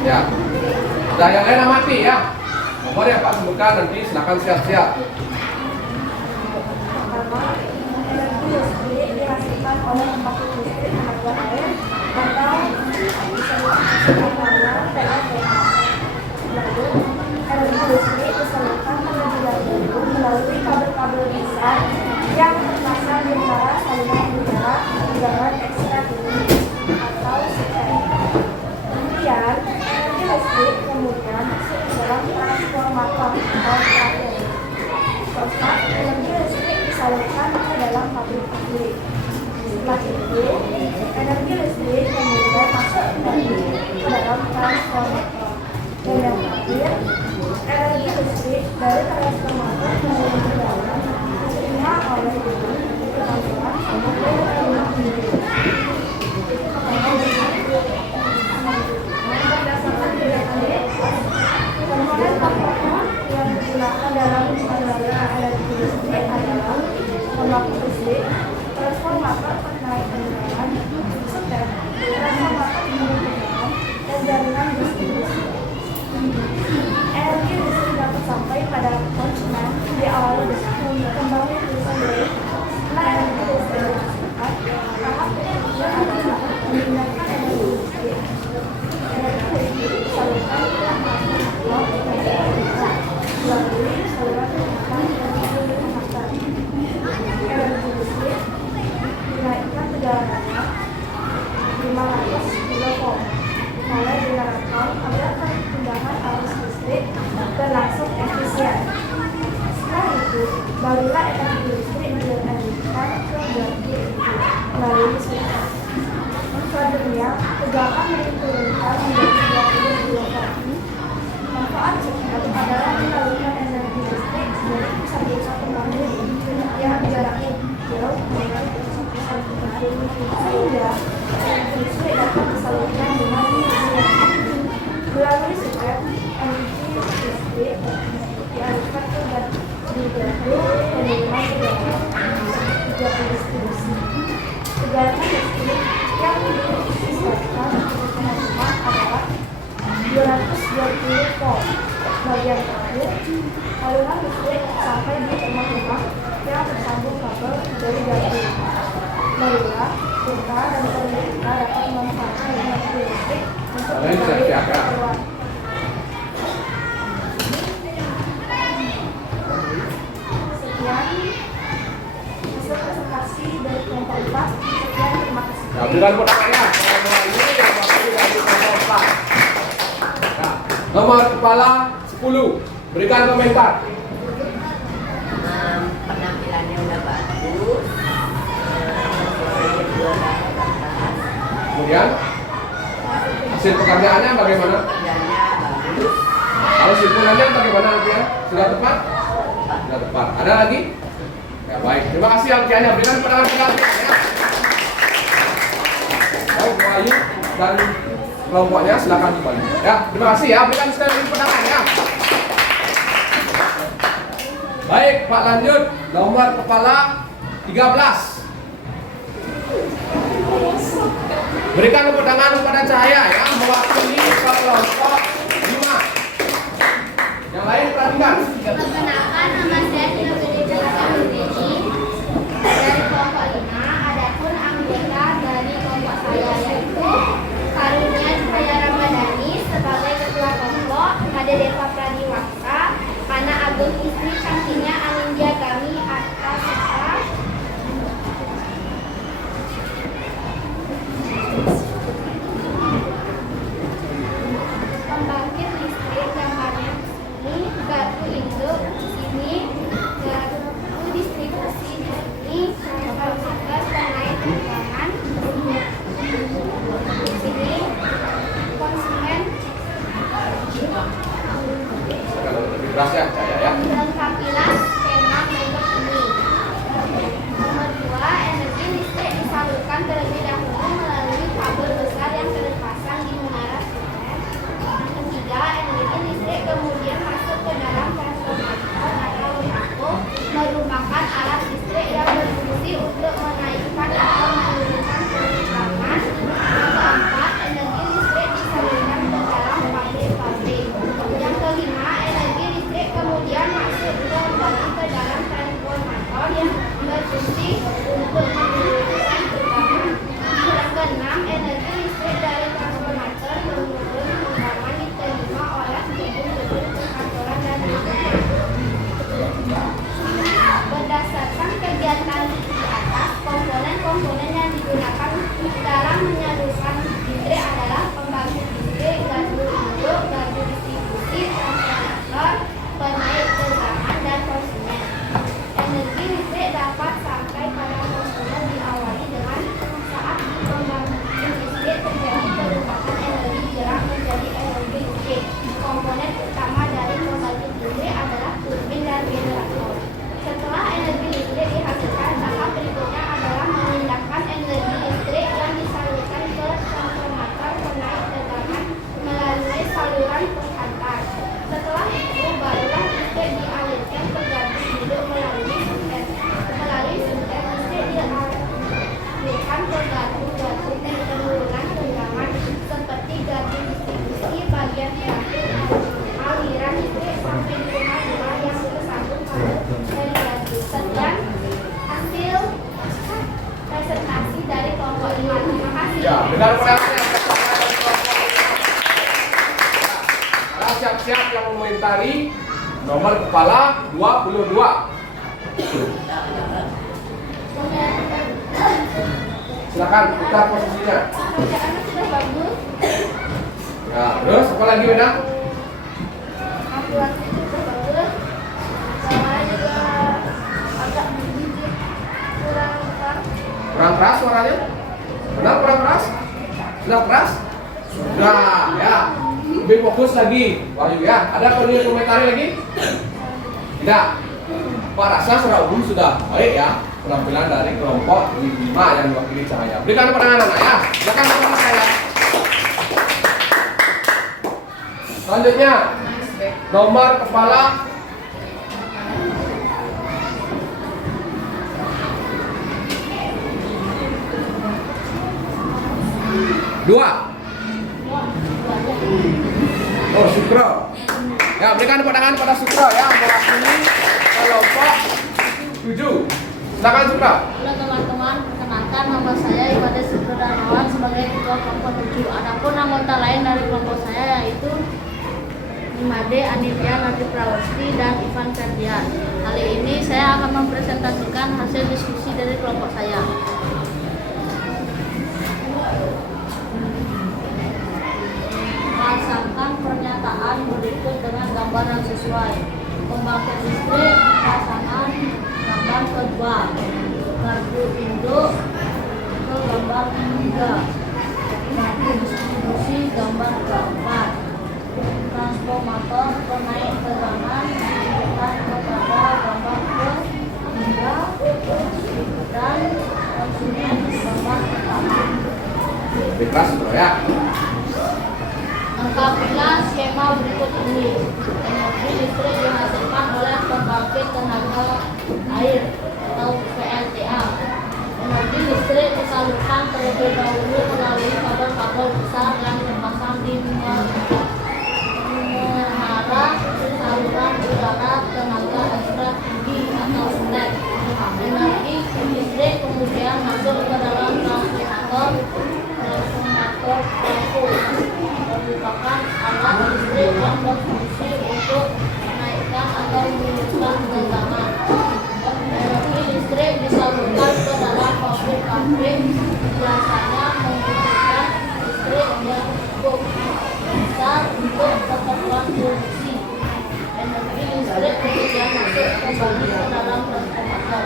Ya. Nah, yang lain amati ya. Nomor yang Pak sebutkan nanti silakan siap-siap. Pertama, energi listrik dihasilkan oleh pembangkit listrik tenaga air atau disebut PLTA. Lalu, energi listrik disalurkan menuju gardu melalui kabel-kabel besar yang terpasang di antara saluran udara dengan ekstraksi atau CTM. Kemudian, energi listrik kemudian masuk ke dalam transformator atau trafo. Keempat, energi listrik disalurkan ke dalam pabrik-pabrik. Setelah itu, energi listrik kemudian masuk ke dalam transformator. Dan yang terakhir, energi listrik dari transformator kemudian ke dalam diterima oleh kemampuan berdasarkan kegiatan di atas. Komponen pokok yang digunakan dalam penyaluran energi listrik adalah pembangkit listrik, transformator penaik kendaraan, setel, transformator pengeluaran, dan jaringan distribusi. Energi listrik dapat sampai pada konsumen diawali dengan pembangkit listrik. Setelah energi listrik dihasilkan, tahap berikutnya adalah memindahkan energi listrik. Energi listrik disalurkan ke transformator melalui saluran utama dan pengemasan. Energi listrik dinaikkan tegangannya 500 kV mulai diharapkan agar perpindahan arus listrik berlangsung efisien. Setelah itu, barulah energi listrik dialirkan ke gardu melalui switcher. Selanjutnya, tegangan diturunkan menjadi 20 kV. Manfaat switcher adalah menyalurkan energi listrik dari pusat-pusat pembangkit yang jaraknya jauh dengan pusat-pusat pembangkit, sehingga energi listrik dapat disalurkan dengan melalui switcher. Energi listrik dialirkan ke gardu penerima tegangan distribusi. Tegangan listrik yang disesuaikan untuk penerima adalah 220 volt. Bagian terakhir, aliran listrik sampai di rumah-rumah yang tersambung kabel dari gardu. Barulah kita dan pemerintah dapat memanfaatkan energi listrik untuk berbagai keperluan. Sekian hasil presentasi dari kelompok 4. Sekian, terima kasih. Nah, berikan tepuk tangan ya. Nomor ini yang wakili dari kelompok 4. Nah, nomor kepala 10. Berikan komentar. Penampilannya udah bagus, suaranya juga udah bagus, Kemudian hasil pekerjaannya bagaimana? kerjanya bagus. Kalau simpulannya bagaimana Alfian? Sudah tepat? Sudah tepat. Ada lagi? Ya baik. Terima kasih Alfian. Berikan tepuk tangan untuk Alfian ya. Baik, Bu Ayu dan kelompoknya silakan kembali. Ya, terima kasih ya. Berikan sekali lagi tepuk tangan ya. Baik, Pak lanjut. Nomor kepala 13. Berikan tepuk tangan kepada Cahaya ya, mewakili kelompok 5. Yang lain perhatikan. Perkenalkan, nama saya Tina Federica Hasanudini dari kelompok 5. Adapun anggota dari kelompok saya yaitu siap yang mengomentari nomor kepala 22. Silakan putar posisinya. Pekerjaannya sudah bagus. Ya, terus apa lagi Wena? Aturan itu sudah bagus. Suaranya juga agak menggigit. Kurang keras suaranya? Benar kurang keras? Sudah keras? Sudah, ya. Lebih fokus lagi, Wahyu ya. Ada perlu komentari lagi? Tidak. Pak rasa secara umum sudah baik ya penampilan dari kelompok 5 yang mewakili Cahaya. Berikan penanganan anak ya. Silakan kepada saya. Selanjutnya nomor kepala 2. Oh, Sukro. Ya, berikan tepuk tangan pada Sukro ya, mewakili kelompok 7. Silakan Sukro. Halo teman-teman, perkenalkan nama saya Ibadah Sukro Darmawan sebagai ketua kelompok 7. Adapun anggota lain dari kelompok saya yaitu Imade, Anivia, Nabi Prawasti, dan Ivan Ferdian. Kali ini saya akan mempresentasikan hasil diskusi dari kelompok saya. Pasangkan pernyataan berikut dengan gambar yang sesuai. Pembangkit listrik pasangan gambar kedua, gardu induk ke gambar ketiga, gardu distribusi gambar keempat, transformator penaik tegangan ditunjukkan kepada gambar ketiga, dan konsumen gambar pertama. Bebas Sukro ya. Lengkapilah skema berikut ini. Energi listrik dihasilkan oleh pembangkit tenaga air atau PLTA. Energi listrik disalurkan terlebih dahulu melalui kabel-kabel besar yang terpasang di menara saluran udara tenaga ekstra tinggi atau STEK. Energi listrik kemudian masuk ke dalam transformator trafo. Merupakan alat listrik yang berfungsi untuk menaikkan atau menurunkan tegangan. Energi listrik disalurkan ke dalam pabrik-pabrik, biasanya membutuhkan listrik yang cukup besar untuk keperluan produksi. Energi listrik kemudian masuk kembali ke dalam transformator.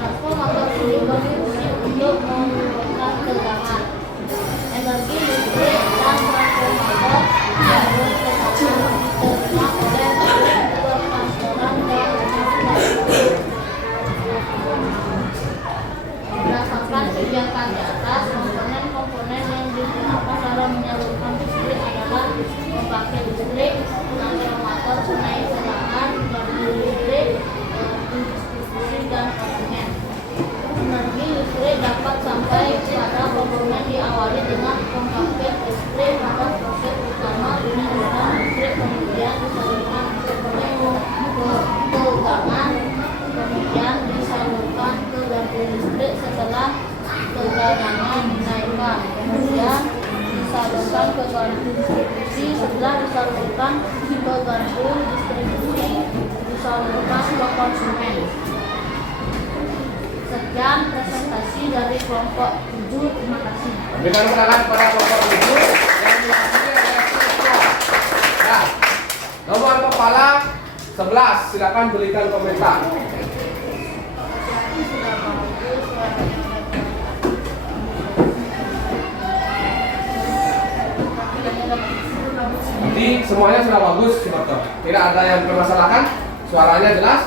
Transformator ini berfungsi untuk menurunkan tegangan. Energi listrik dan transformator yang bertegangan diterima oleh perkantoran dan rumah. Berdasarkan kebijakan di atas, komponen-komponen yang digunakan dalam menyalurkan listrik adalah pembangkit listrik, transformator penaik tegangan, gardu listrik, distribusi, dan konsumen. Energi listrik dapat sampai pada komponen diawali dengan pembangkit listrik pada proses utama penyaluran listrik, kemudian disalurkan ke tegangan, kemudian disalurkan ke gardu listrik setelah tegangannya dinaikkan, kemudian disalurkan ke gardu distribusi, setelah disalurkan ke gardu distribusi disalurkan ke konsumen. Sekian presentasi dari kelompok 7. Terima kasih. Berikan tangan pada kelompok 7 yang mewakili adalah Sukro. Ya. Nomor kepala 11, silakan berikan komentar. Jadi semuanya sudah bagus, Dokter. Tidak ada yang dipermasalahkan, suaranya jelas,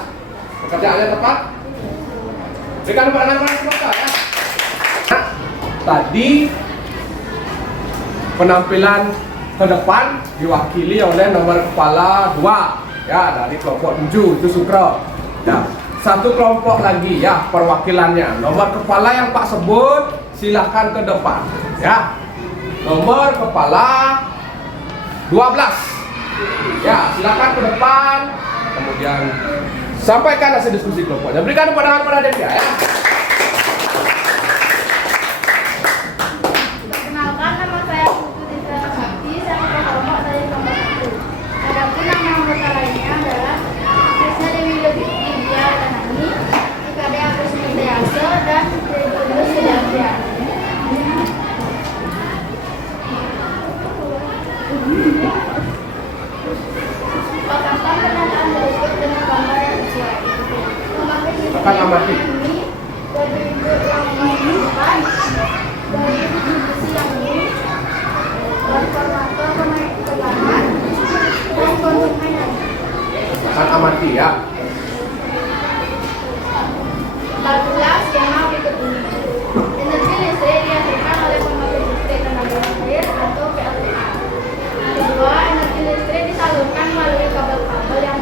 pekerjaannya tepat. Berikan pandangan pada Dokter ya. Nah, tadi penampilan ke depan diwakili oleh nomor kepala 2 ya dari kelompok 7 itu Sukro. Ya, satu kelompok lagi ya perwakilannya. Nomor kepala yang Pak sebut silahkan ke depan ya. Nomor kepala 12. Ya, silakan ke depan. Kemudian sampaikan hasil diskusi kelompoknya. Berikan pandangan pada dia ya. Perkenalkan, nama saya Putu Dita Sakti, saya ketua kelompok dari kelompok 1. Adapun nama Pakatkan pernyataan berikut dengan gambar yang sesuai. Pembangkit listrik Akan amati. ini dari yang menunjukkan dari distribusi yang ini transformator pemain tegangan dan konsumen yang ini. Akan amati ya. Kalkulasi skema berikut ini. Energi listrik dihasilkan oleh pembangkit listrik tenaga air atau PLTA. Kedua, energi listrik disalurkan melalui kabel-kabel yang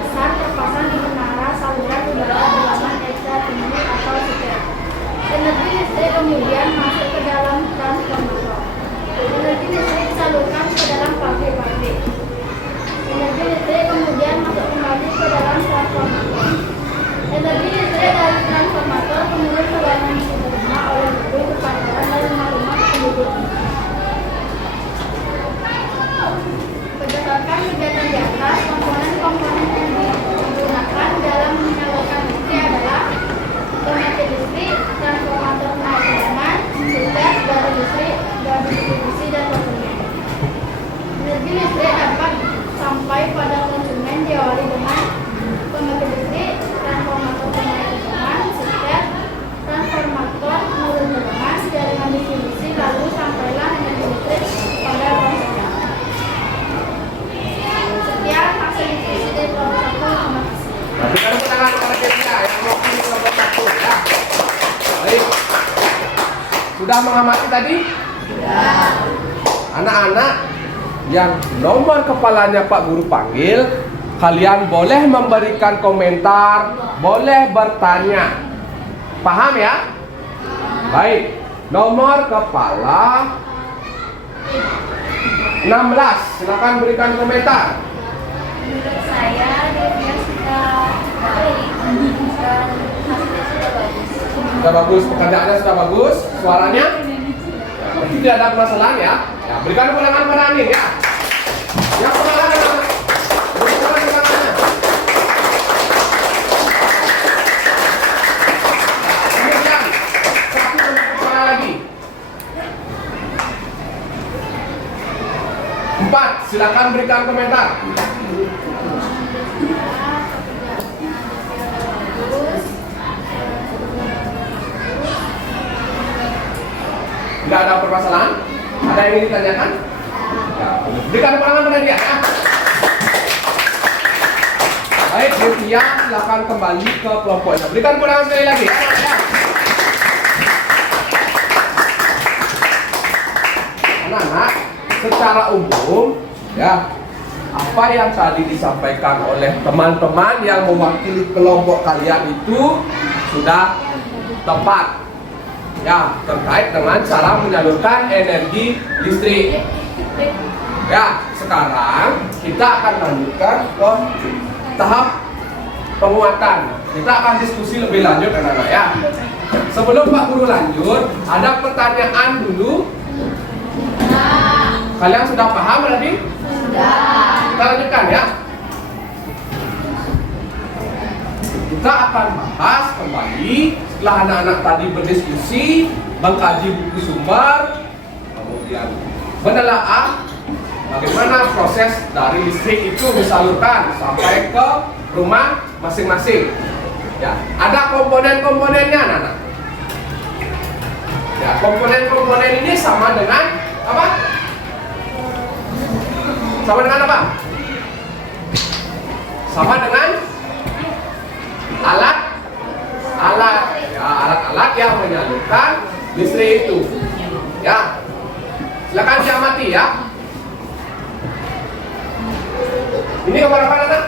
besar terpasang di menara saluran udara bernama extra-tinggi atau setir. Energi listrik kemudian masuk ke dalam transformator. Energi listrik disalurkan ke dalam pabrik-pabrik. Energi listrik kemudian masuk kembali ke dalam transformator. Energi listrik dari transformator kemudian ke dalam diterima oleh gedung perkantoran dan rumah-rumah penduduk. Berdasarkan kegiatan di atas, komponen-komponen yang digunakan dalam menyalurkan listrik adalah pembangkit listrik, transformator penarik tegangan, setir, dari listrik, dari distribusi dan konsumen. Energi listrik dapat sampai pada konsumen diawali dengan pembangkit listrik, transformator penarik tegangan, setir, transformator penurun tegangan, jaringan distribusi, lalu sampailah energi listrik pada konsumen. Sekian hasil diskusi dari kelompok 1. Terima kasih. Nah, berikan tepuk tangan kepada kita yang mewakili kelompok 1 ya. Baik. Sudah mengamati tadi? Sudah. Anak-anak yang nomor kepalanya Pak Guru panggil, kalian boleh memberikan komentar, boleh bertanya. Paham ya? Baik. Nomor kepala 16, silakan berikan komentar. Menurut saya dia sudah baik dan hasilnya sudah bagus. Sudah bagus, pekerjaannya sudah bagus, suaranya berarti tidak ada permasalahan ya. Ya, berikan tepuk tangan pada Anin ya. Yang pertama berikan tepuk tangannya. Kemudian satu kepala lagi. 4, silakan berikan komentar. Tidak ada permasalahan? Ada yang ingin ditanyakan? Ya, berikan pandangan pada dia ya. Baik, Devia, silakan kembali ke kelompoknya. Berikan pandangan sekali lagi ya. Anak-anak, secara umum ya, apa yang tadi disampaikan oleh teman-teman yang mewakili kelompok kalian itu sudah tepat. Ya, terkait dengan cara menyalurkan energi listrik. Ya, sekarang kita akan lanjutkan ke tahap penguatan. Kita akan diskusi lebih lanjut anak-anak ya. Sebelum Pak Guru lanjut, ada pertanyaan dulu. Kalian sudah paham berarti? Sudah. Kita lanjutkan ya. Kita akan bahas kembali setelah anak-anak tadi berdiskusi, mengkaji buku sumber, kemudian menelaah bagaimana proses dari listrik itu disalurkan sampai ke rumah masing-masing. Ya, ada komponen-komponennya anak-anak. Ya, komponen-komponen ini sama dengan apa? Sama dengan apa? Sama dengan alat-alat yang menyalurkan listrik itu. Ya, silakan diamati ya. Ini gambar apa anak?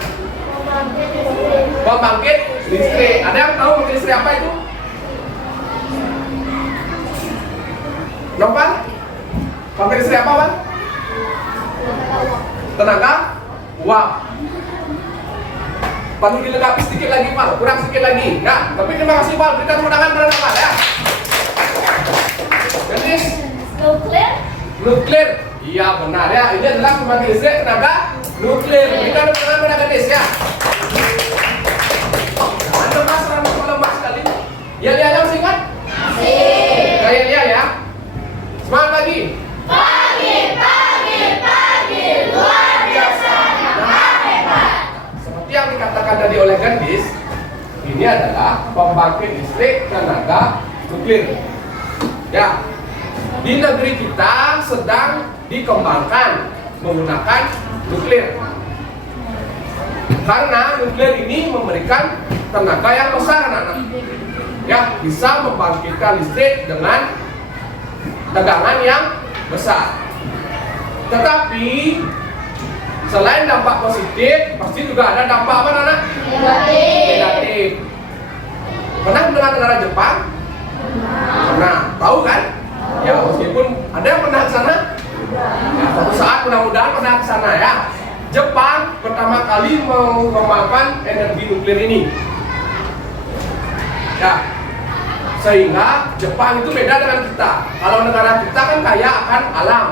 Pembangkit listrik. Ada yang tahu pembangkit listrik apa itu? Nopan? Pembangkit listrik apa, Pak? Tenaga uap. Perlu dilengkapi sedikit lagi, Pak. Kurang sedikit lagi. Ya, tapi terima kasih, Pak. Berikan tepuk tangan pada Pak ya. Jenis nuklir. Iya, benar ya. Ini adalah pembangkit listrik tenaga nuklir. Berikan tepuk tangan pada gadis ya. Anda mas lemas sekali. Ya, lihat yang singkat. Masih. Kayak lihat ya. Semangat pagi. Pagi. ini adalah pembangkit listrik tenaga nuklir. Ya, di negeri kita sedang dikembangkan menggunakan nuklir. Karena nuklir ini memberikan tenaga yang besar, anak-anak. Ya, bisa membangkitkan listrik dengan tegangan yang besar. Tetapi selain dampak positif, pasti juga ada dampak apa, anak? Negatif. Pernah mendengar negara Jepang? Pernah. Tahu kan? Ya, meskipun ada yang pernah ke sana. Ya, suatu saat mudah-mudahan pernah ke sana ya. Jepang pertama kali mengembangkan energi nuklir ini. Ya, sehingga Jepang itu beda dengan kita. Kalau negara kita kan kaya akan alam.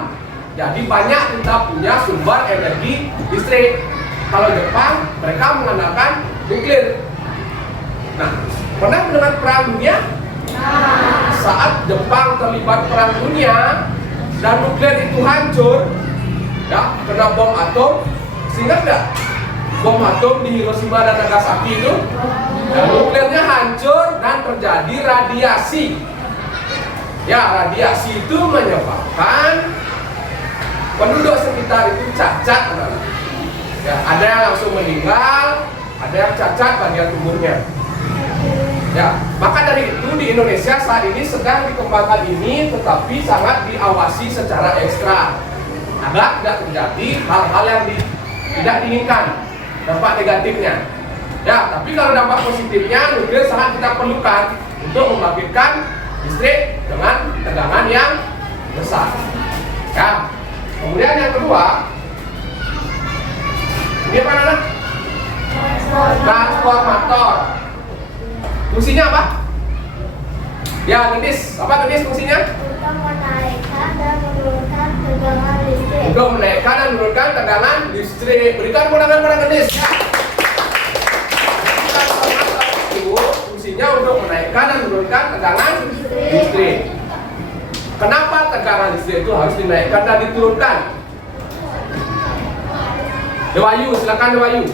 Jadi banyak kita punya sumber energi listrik. Kalau Jepang, mereka mengandalkan nuklir. Nah, pernah mendengar perang dunia? Saat Jepang terlibat perang dunia dan nuklir itu hancur, ya, kena bom atom. Ingat nggak? Bom atom di Hiroshima dan Nagasaki itu, dan nuklirnya hancur dan terjadi radiasi. Ya, radiasi itu menyebabkan penduduk sekitar itu cacat, ya, ada yang langsung meninggal, ada yang cacat bagian tubuhnya. Ya, maka dari itu di Indonesia saat ini sedang dikembangkan ini, tetapi sangat diawasi secara ekstra agar tidak terjadi hal-hal yang tidak diinginkan, dampak negatifnya. Ya, tapi kalau dampak positifnya, nuklir sangat kita perlukan untuk membangkitkan listrik dengan tegangan yang besar. Ya. Kemudian yang kedua, ini apa, anak? Transformator. Fungsinya apa? Ya, Gendis. Apa Gendis fungsinya? Untuk menaikkan dan menurunkan tegangan listrik. Untuk menaikkan dan menurunkan tegangan listrik. Berikan kemenangan pada Gendis. Ya. Transformator itu fungsinya untuk menaikkan dan menurunkan tegangan listrik. Kenapa tegangan listrik itu harus dinaikkan dan diturunkan? Dewayu, silakan Dewayu.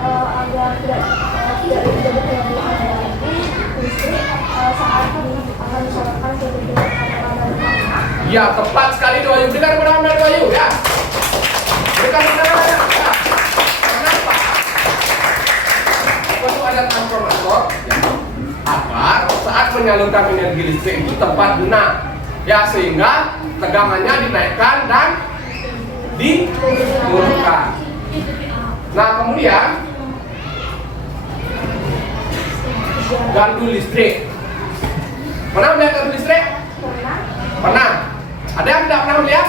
Agar tidak terjadi kelebihan energi listrik saat akan disalurkan ke kendaraan. Ya, tepat sekali Dewayu. Berikan kepada Dewayu, ya. Berikan kepada ya. Kenapa? Perlu ada transformator, ya, agar saat menyalurkan energi listrik itu tepat guna. Ya, sehingga tegangannya dinaikkan dan diturunkan. Nah, kemudian gardu listrik. Pernah melihat gardu listrik? Pernah. Ada yang tidak pernah melihat?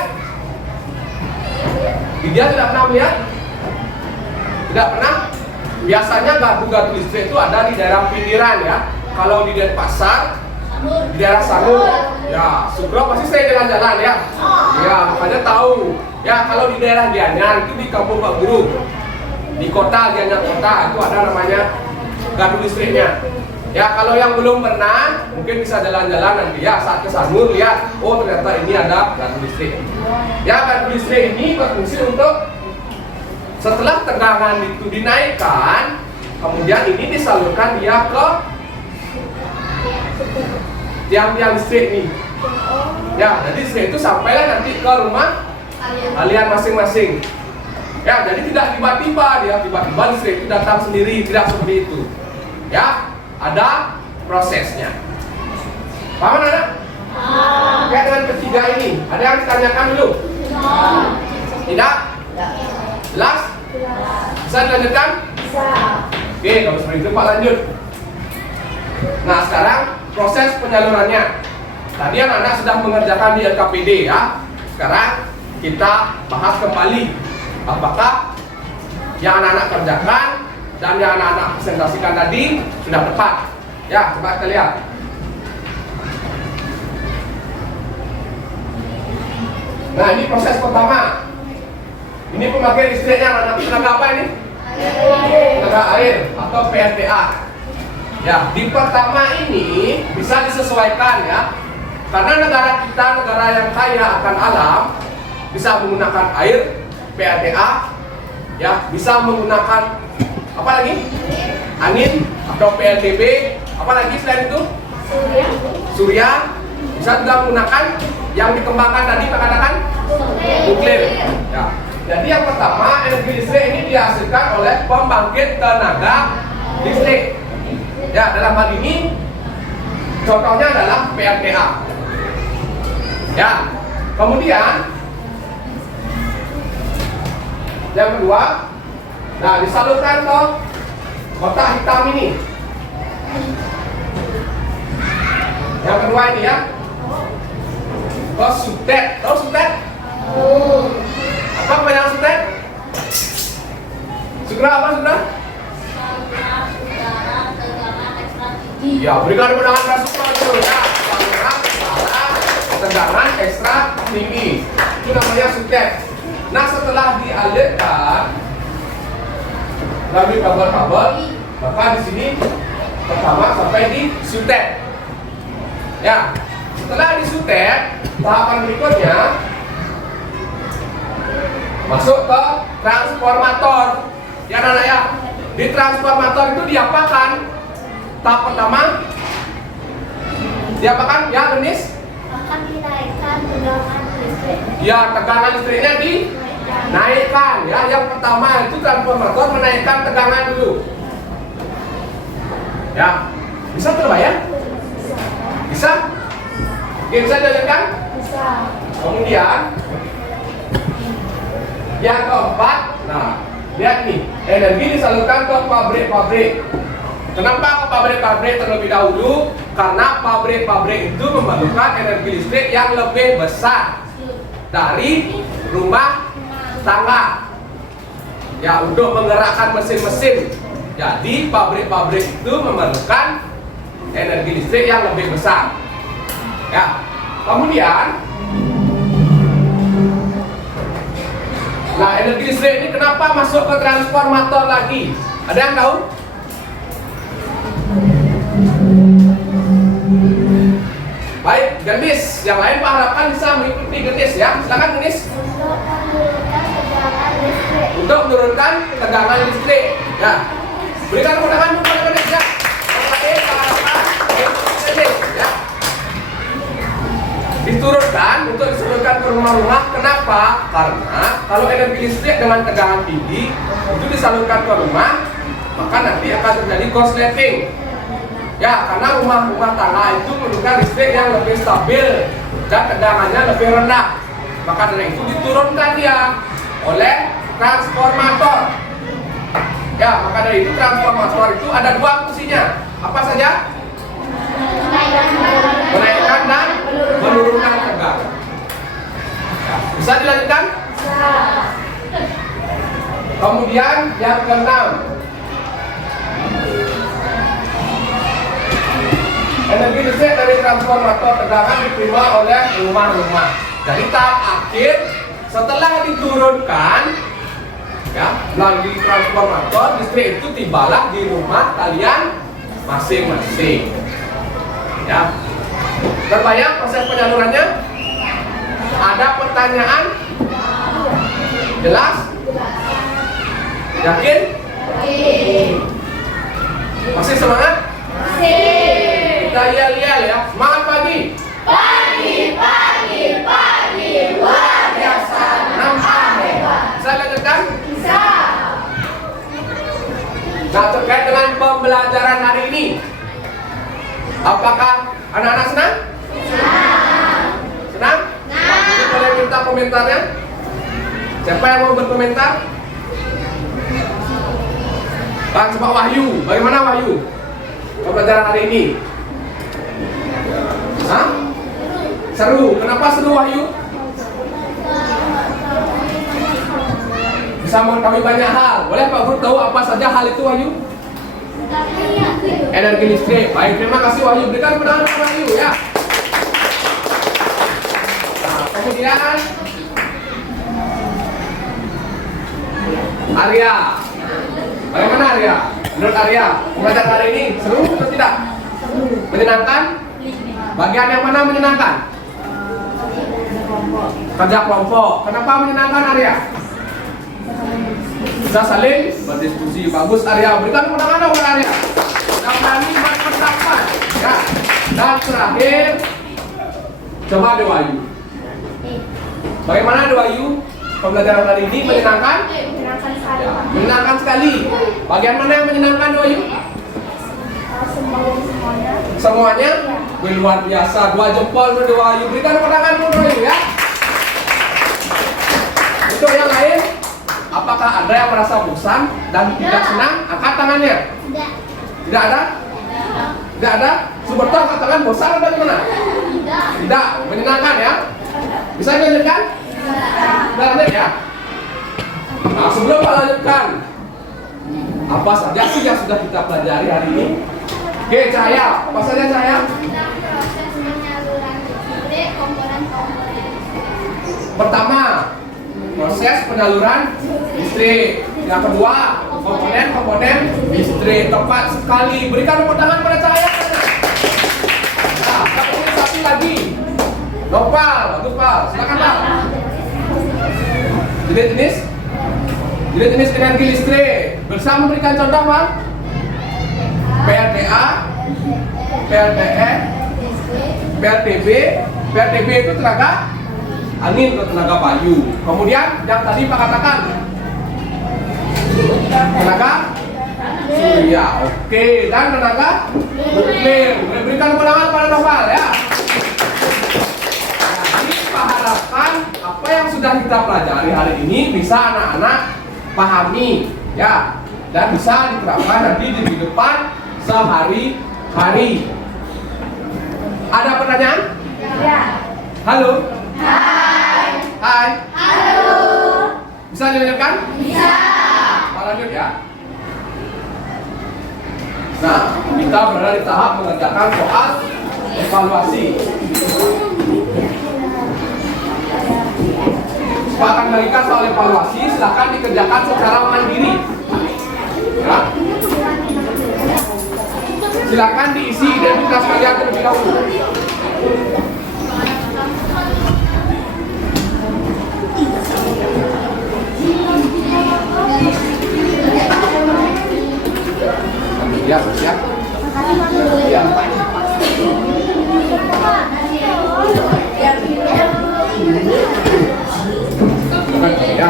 Dia tidak pernah melihat? Tidak pernah? Biasanya gardu-gardu listrik itu ada di daerah pinggiran, ya. Kalau di Denpasar, di daerah Sanur, ya, Sugro pasti saya jalan-jalan, ya. Ya, makanya tahu. Ya, kalau di daerah Gianyar itu di Kampung Pak Guru, di kota Gianyar kota itu ada namanya gardu listriknya. Ya, kalau yang belum pernah mungkin bisa jalan-jalan nanti, ya, saat ke Sanur lihat, oh ternyata ini ada gardu listrik. Ya, gardu listrik ini berfungsi untuk setelah tegangan itu dinaikkan, kemudian ini disalurkan dia ke tiang-tiang listrik ini. Ya, jadi listrik itu sampailah nanti ke rumah kalian masing-masing. Ya, jadi tidak tiba-tiba dia tiba-tiba listrik itu datang sendiri, tidak seperti itu. Ya, ada prosesnya. Paham, anak? Ya, dengan ketiga ini, ada yang ditanyakan dulu? Tidak? Jelas? Bisa dilanjutkan? Bisa. Oke, kalau seperti itu Pak lanjut. Nah, sekarang proses penyalurannya. Tadi anak-anak sudah mengerjakan di LKPD, ya. Sekarang kita bahas kembali apakah yang anak-anak kerjakan dan yang anak-anak presentasikan tadi sudah tepat. Ya, coba kita lihat. Nah, ini proses pertama. Ini pemakaian listriknya anak-anak tenaga apa ini? Tenaga air atau PLTA. Ya, di pertama ini bisa disesuaikan, ya. Karena negara kita negara yang kaya akan alam, bisa menggunakan air PLTA, ya, bisa menggunakan apa lagi? Angin atau PLTB, apa lagi selain itu? Surya. Bisa juga menggunakan yang dikembangkan tadi katakan nuklir. Ya. Jadi yang pertama, energi listrik ini dihasilkan oleh pembangkit tenaga listrik. Ya, dalam hal ini contohnya adalah PLTA. Ya. Kemudian yang kedua, nah disalurkan ke kotak hitam ini. Yang kedua ini ya, ke sutet. Tahu sutet? Apa kepanjangan sutet? Segera apa segera? Ya, berikan tepuk tangan keras semua dulu ya. Tegangan ekstra tinggi. Itu namanya sutet. Nah, setelah dialirkan melalui kabel-kabel, maka di sini pertama sampai di sutet. Ya, setelah disutet, tahapan berikutnya masuk ke transformator. Ya anak-anak ya, di transformator itu diapakan? Tahap pertama diapakan? Ya Denis? Akan dinaikkan tegangan listrik. Ya, tegangan listriknya dinaikkan. Ya, yang pertama itu transformator menaikkan tegangan dulu. Ya, bisa terbayang? Bisa? Oke, bisa dilanjutkan? Bisa. Kemudian yang keempat, nah lihat nih, energi disalurkan ke pabrik-pabrik. Kenapa ke pabrik-pabrik terlebih dahulu? Karena pabrik-pabrik itu memerlukan energi listrik yang lebih besar dari rumah tangga. Ya, untuk menggerakkan mesin-mesin. Jadi pabrik-pabrik itu memerlukan energi listrik yang lebih besar. Ya, kemudian, nah energi listrik ini kenapa masuk ke transformator lagi? Ada yang tahu? Baik, Gendis. Yang lain Pak harapkan bisa mengikuti Gendis ya. Silakan Gendis. Untuk menurunkan tegangan listrik. Untuk menurunkan tegangan listrik. Ya. Berikan tepuk tangan kepada Gendis ya. Ya. Diturunkan untuk disalurkan ke rumah-rumah. Kenapa? Karena kalau energi listrik dengan tegangan tinggi itu disalurkan ke rumah, maka nanti akan terjadi korsleting. Ya, karena rumah-rumah tangga itu memerlukan listrik yang lebih stabil dan tegangannya lebih rendah. Maka dari itu diturunkan dia oleh transformator. Ya, maka dari itu transformator itu ada dua fungsinya. Apa saja? Menaikkan dan menurunkan tegangan. Ya, bisa dilanjutkan? Bisa. Kemudian yang keenam, energi listrik dari transformator tegangan diterima oleh rumah-rumah. Jadi tahap akhir setelah diturunkan ya melalui transformator, listrik itu tibalah di rumah kalian masing-masing. Ya, terbayang proses penyalurannya? Ada pertanyaan? Jelas? Yakin? Masih semangat? Kita yel-yel ya. Semangat pagi. Pagi, luar biasa. Nampak hebat. Bisa lanjutkan? Bisa. Nah, terkait dengan pembelajaran hari ini, apakah anak-anak senang? Senang? Jadi boleh minta komentarnya? Siapa yang mau berkomentar? Coba Wahyu. Bagaimana Wahyu? Pembelajaran hari ini? Hah? Seru. Kenapa seru Wahyu? Bisa mengetahui banyak hal. Boleh Pak Guru tahu apa saja hal itu Wahyu? Energi listrik. Baik, terima kasih Wahyu. Berikan penangan kepada Wahyu ya. Nah, kemudian Arya. Bagaimana Arya? Menurut Arya, pembelajaran hari ini seru atau tidak? Menyenangkan? Bagian yang mana menyenangkan? Kerja kelompok. Kenapa menyenangkan Arya? Bisa saling berdiskusi. Bagus Arya. Berikan tepuk tangan dong Arya. Kaprani berpendapat. Ya. Dan terakhir, coba Dewayu. Bagaimana Dewayu? Pembelajaran hari ini menyenangkan? Menyenangkan sekali, Ya, Pak. menyenangkan sekali. Bagian mana yang menyenangkan Dewayu? Semuanya. Semuanya? Wih, luar biasa. 2 jempol untuk Dewayu. Berikan tepuk tangan untuk Dewayu ya. Untuk yang lain, apakah ada yang merasa bosan dan tidak senang? Angkat tangannya. Tidak. Tidak ada? Tidak ada? Suberto angkat tangan, bosan atau gimana? Tidak. Tidak, menyenangkan ya? Bisa dilanjutkan? Kita lanjut ya. Nah, sebelum kita lanjutkan, apa saja sih yang sudah kita pelajari hari ini? Oke, Cahaya, apa saja Cahaya? Tentang proses penyaluran listrik komponen-komponen. Pertama, proses penyaluran listrik. Yang kedua, komponen-komponen listrik. Tepat sekali. Berikan tepuk tangan pada Cahaya. Nah, kemudian satu lagi. Nopal, bagus Pal. Silakan Pal. Jenis energi listrik. Bersama memberikan contoh Pal. PLTA, PLTE, PLTB. PLTB itu tenaga angin atau tenaga payu. Kemudian yang tadi Pak katakan tenaga surya. Oke, dan tenaga nuklir. Berikan penangan pada Noval ya. Jadi Pak harapkan apa yang sudah kita pelajari hari ini bisa anak-anak pahami ya, dan bisa diterapkan nanti di kehidupan sehari-hari. Ada pertanyaan? Ya. Halo? Hai. Halo. Bisa dilanjutkan? Bisa. Pak lanjut ya. Nah, kita berada di tahap mengerjakan soal evaluasi. Pak akan memberikan soal evaluasi, silakan dikerjakan secara mandiri. Ya. Silakan diisi identitas kalian terlebih dahulu. Ya, siap. Ya. Ya.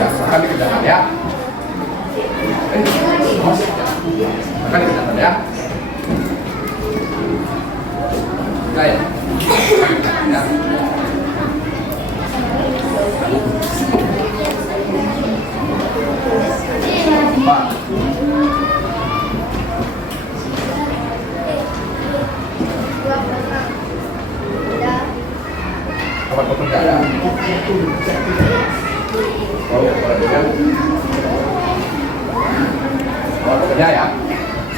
Ya, akan dikerjakan ya. Akan dikerjakan ya. Baik. Ya. Pak. Apa betul nggak ada? Oh, perhatikan. Oh, bekerja ya.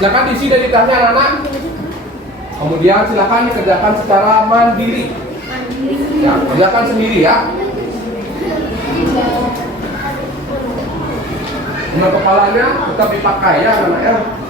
Silakan diisi identitasnya anak-anak. Kemudian silakan dikerjakan secara mandiri. Ya, kerjakan sendiri ya. Untuk kepalanya tetap dipakai ya anak-anaknya.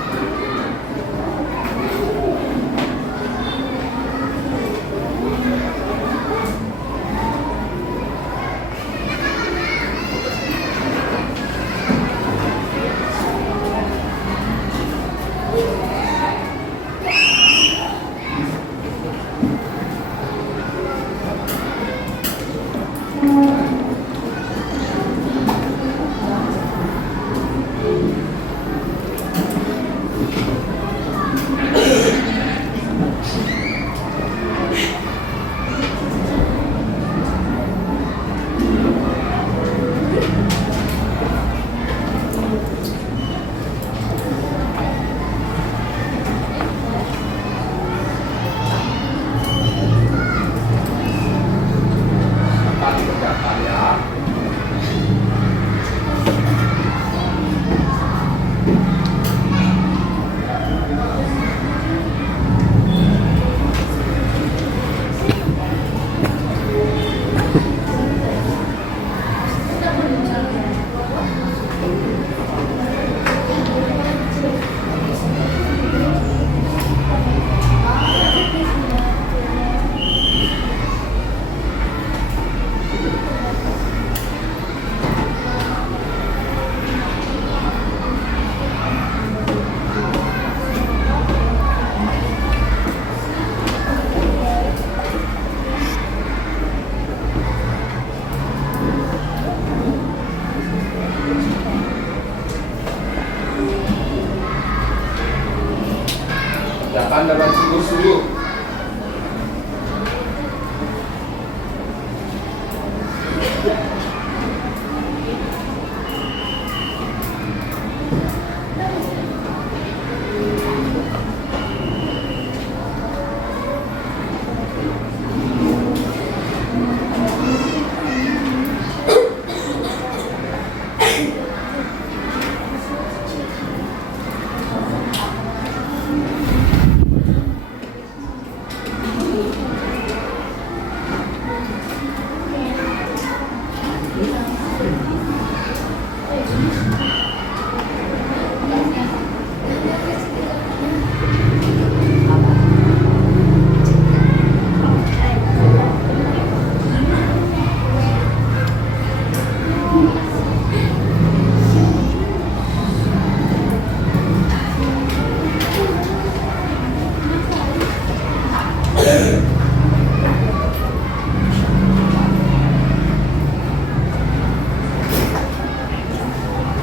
Kerjakan dengan sungguh-sungguh.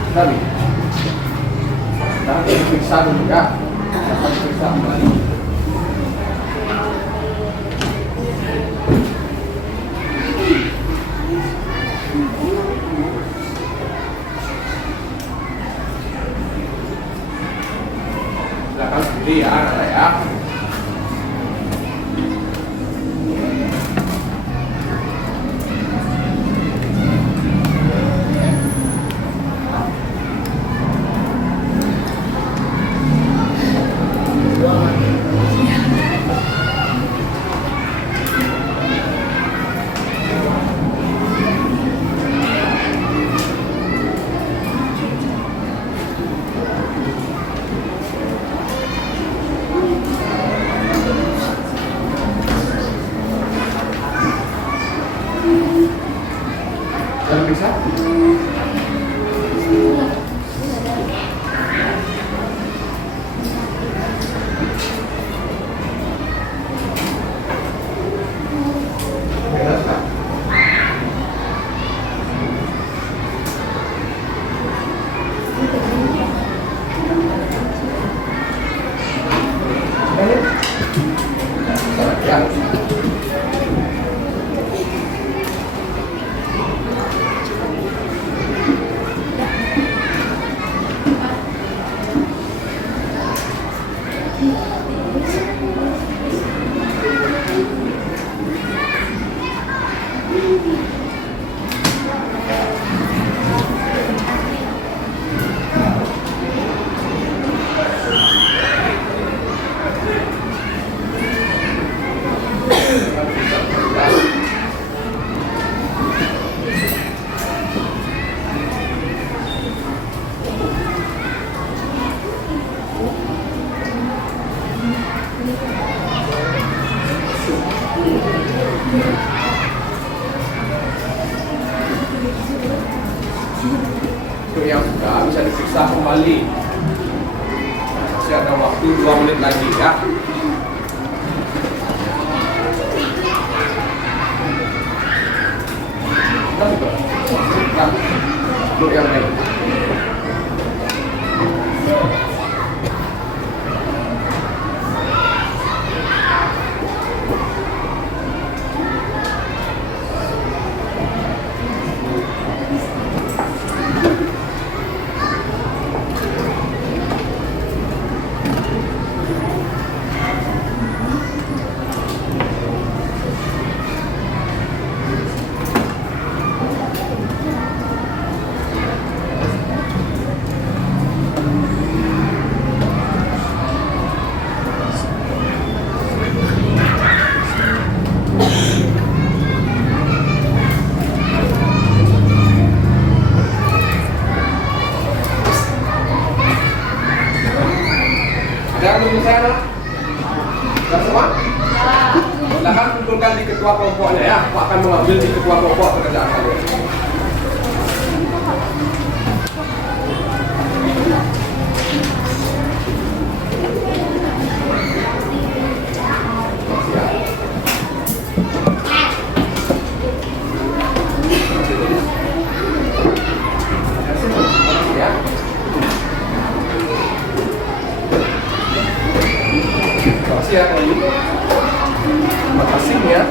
Kami. Sekarang kita periksa dulu ya. Kita periksa kembali. Silakan sendiri ya, anak ya. Jangan periksa. Beres, Kak? Ya. Untuk yang sudah bisa diperiksa kembali. Masih ada waktu 2 menit lagi ya. Untuk yang lain. Ada yang menurut saya, nak? Sudah semua? Silakan kumpulkan di ketua kelompoknya ya. Aku akan mengambil di ketua kelompok pekerjaan kalian. Ya. kasih ya Bayu. Terima kasih ya.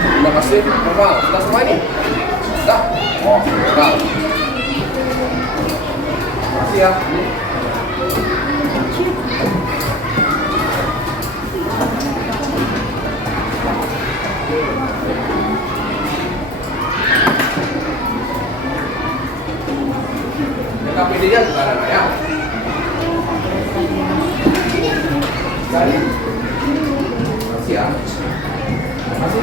Terima kasih. Normal. Sudah semua ini? Sudah? Oh, normal. Terima kasih ya. KPD-nya bukan anak ya. Sekali. Makasih ya. Makasih.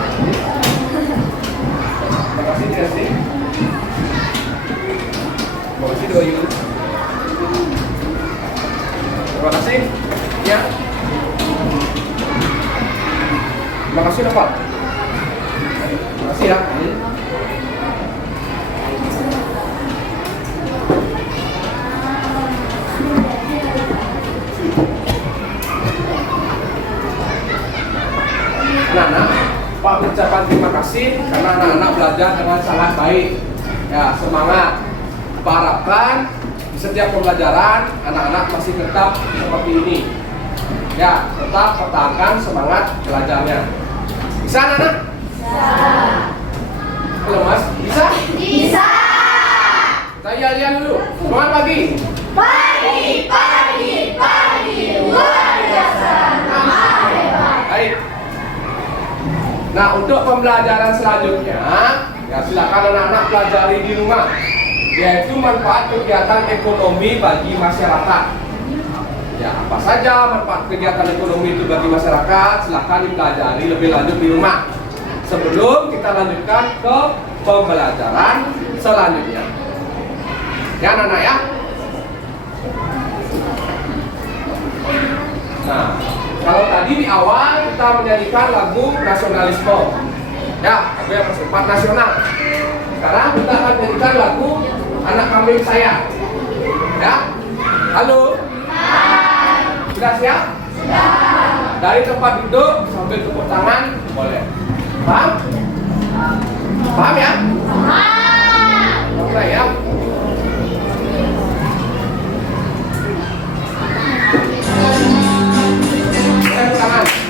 Makasih Desi. Makasih Doyu. Terima kasih. Ya. Terima kasih Dapat. Terima kasih ya. Anak-anak, Pak mengucapkan terima kasih karena anak-anak belajar dengan sangat baik. Ya, semangat. Pak harapkan di setiap pembelajaran anak-anak masih tetap seperti ini. Ya, tetap pertahankan semangat belajarnya. Bisa anak-anak? Bisa. Halo Mas, bisa? Bisa. Kita lihat dulu. Semangat pagi. Pagi. Luar biasa. Baik. Nah, untuk pembelajaran selanjutnya, ya silakan anak-anak pelajari di rumah, yaitu manfaat kegiatan ekonomi bagi masyarakat. Ya, apa saja manfaat kegiatan ekonomi itu bagi masyarakat, silakan dipelajari lebih lanjut di rumah. Sebelum kita lanjutkan ke pembelajaran selanjutnya. Ya, anak-anak ya. Nah, kalau tadi di awal kita menyanyikan lagu nasionalisme, ya, lagu yang bersifat nasional. Sekarang kita akan menyanyikan lagu Anak Kambing Saya. Ya, halo. Sudah siap? Sudah. Dari tempat duduk sambil tepuk tangan boleh. Paham? Paham ya? Paham. Oke ya. Tangan.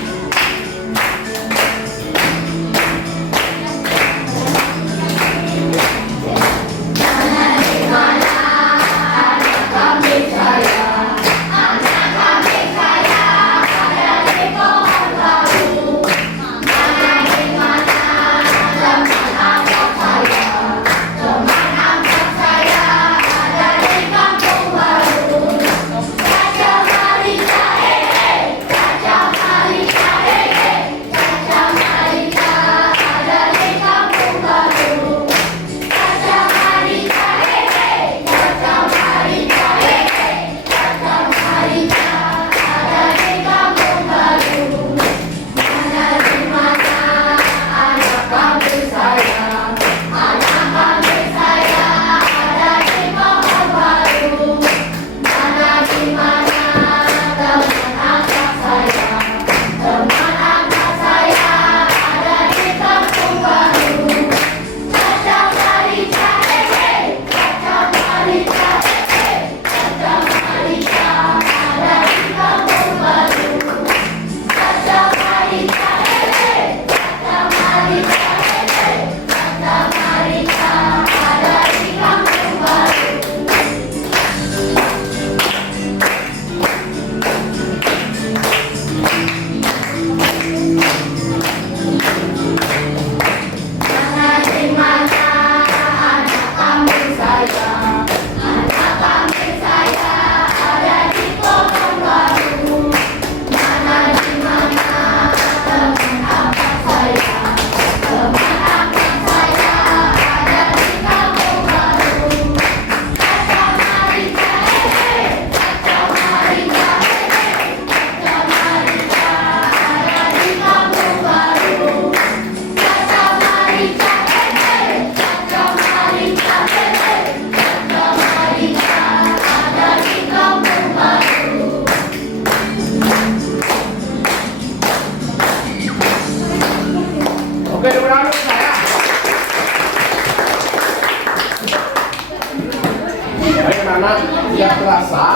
anak-anak tidak terasa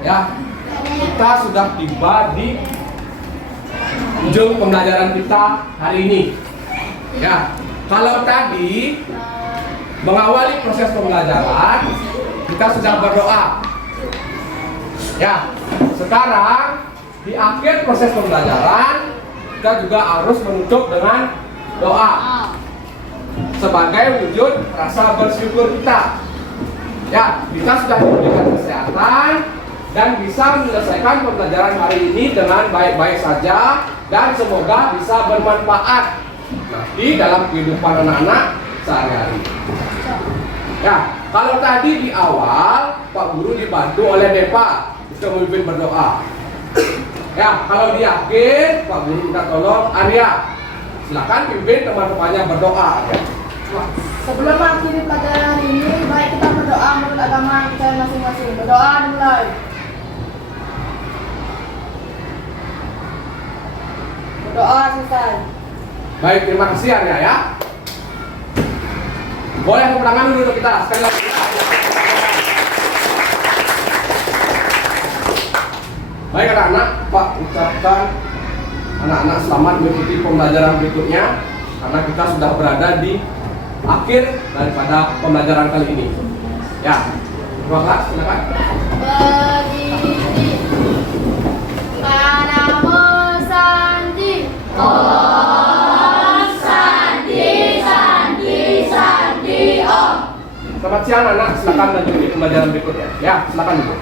ya kita sudah tiba di ujung pembelajaran kita hari ini. Ya, kalau tadi mengawali proses pembelajaran, kita sudah berdoa. Ya, sekarang di akhir proses pembelajaran, kita juga harus menutup dengan doa sebagai wujud rasa bersyukur kita. Ya, kita sudah diberikan kesehatan dan bisa menyelesaikan pembelajaran hari ini dengan baik-baik saja dan semoga bisa bermanfaat nanti dalam kehidupan anak-anak sehari-hari. Ya, kalau tadi di awal Pak Guru dibantu oleh Depa untuk memimpin berdoa. Ya, kalau di akhir Pak Guru minta tolong Arya. Silakan pimpin teman-temannya berdoa. Ya. Sebelum mengakhiri pelajaran hari ini, baik kita berdoa menurut agama kita masing-masing. Berdoa dimulai. Berdoa selesai. Baik, terima kasih Arya ya. Boleh tepuk tangan dulu untuk kita sekali lagi. Baik anak-anak, Pak ucapkan anak-anak selamat mengikuti pembelajaran berikutnya karena kita sudah berada di akhir daripada pembelajaran kali ini. Ya, terima kasih. Silakan. Berdiri. Padamu Sandi. Om Sandi, Sandi, Sandi, Om. Selamat siang anak, silakan lanjut di pembelajaran berikutnya. Ya, silakan Ibu.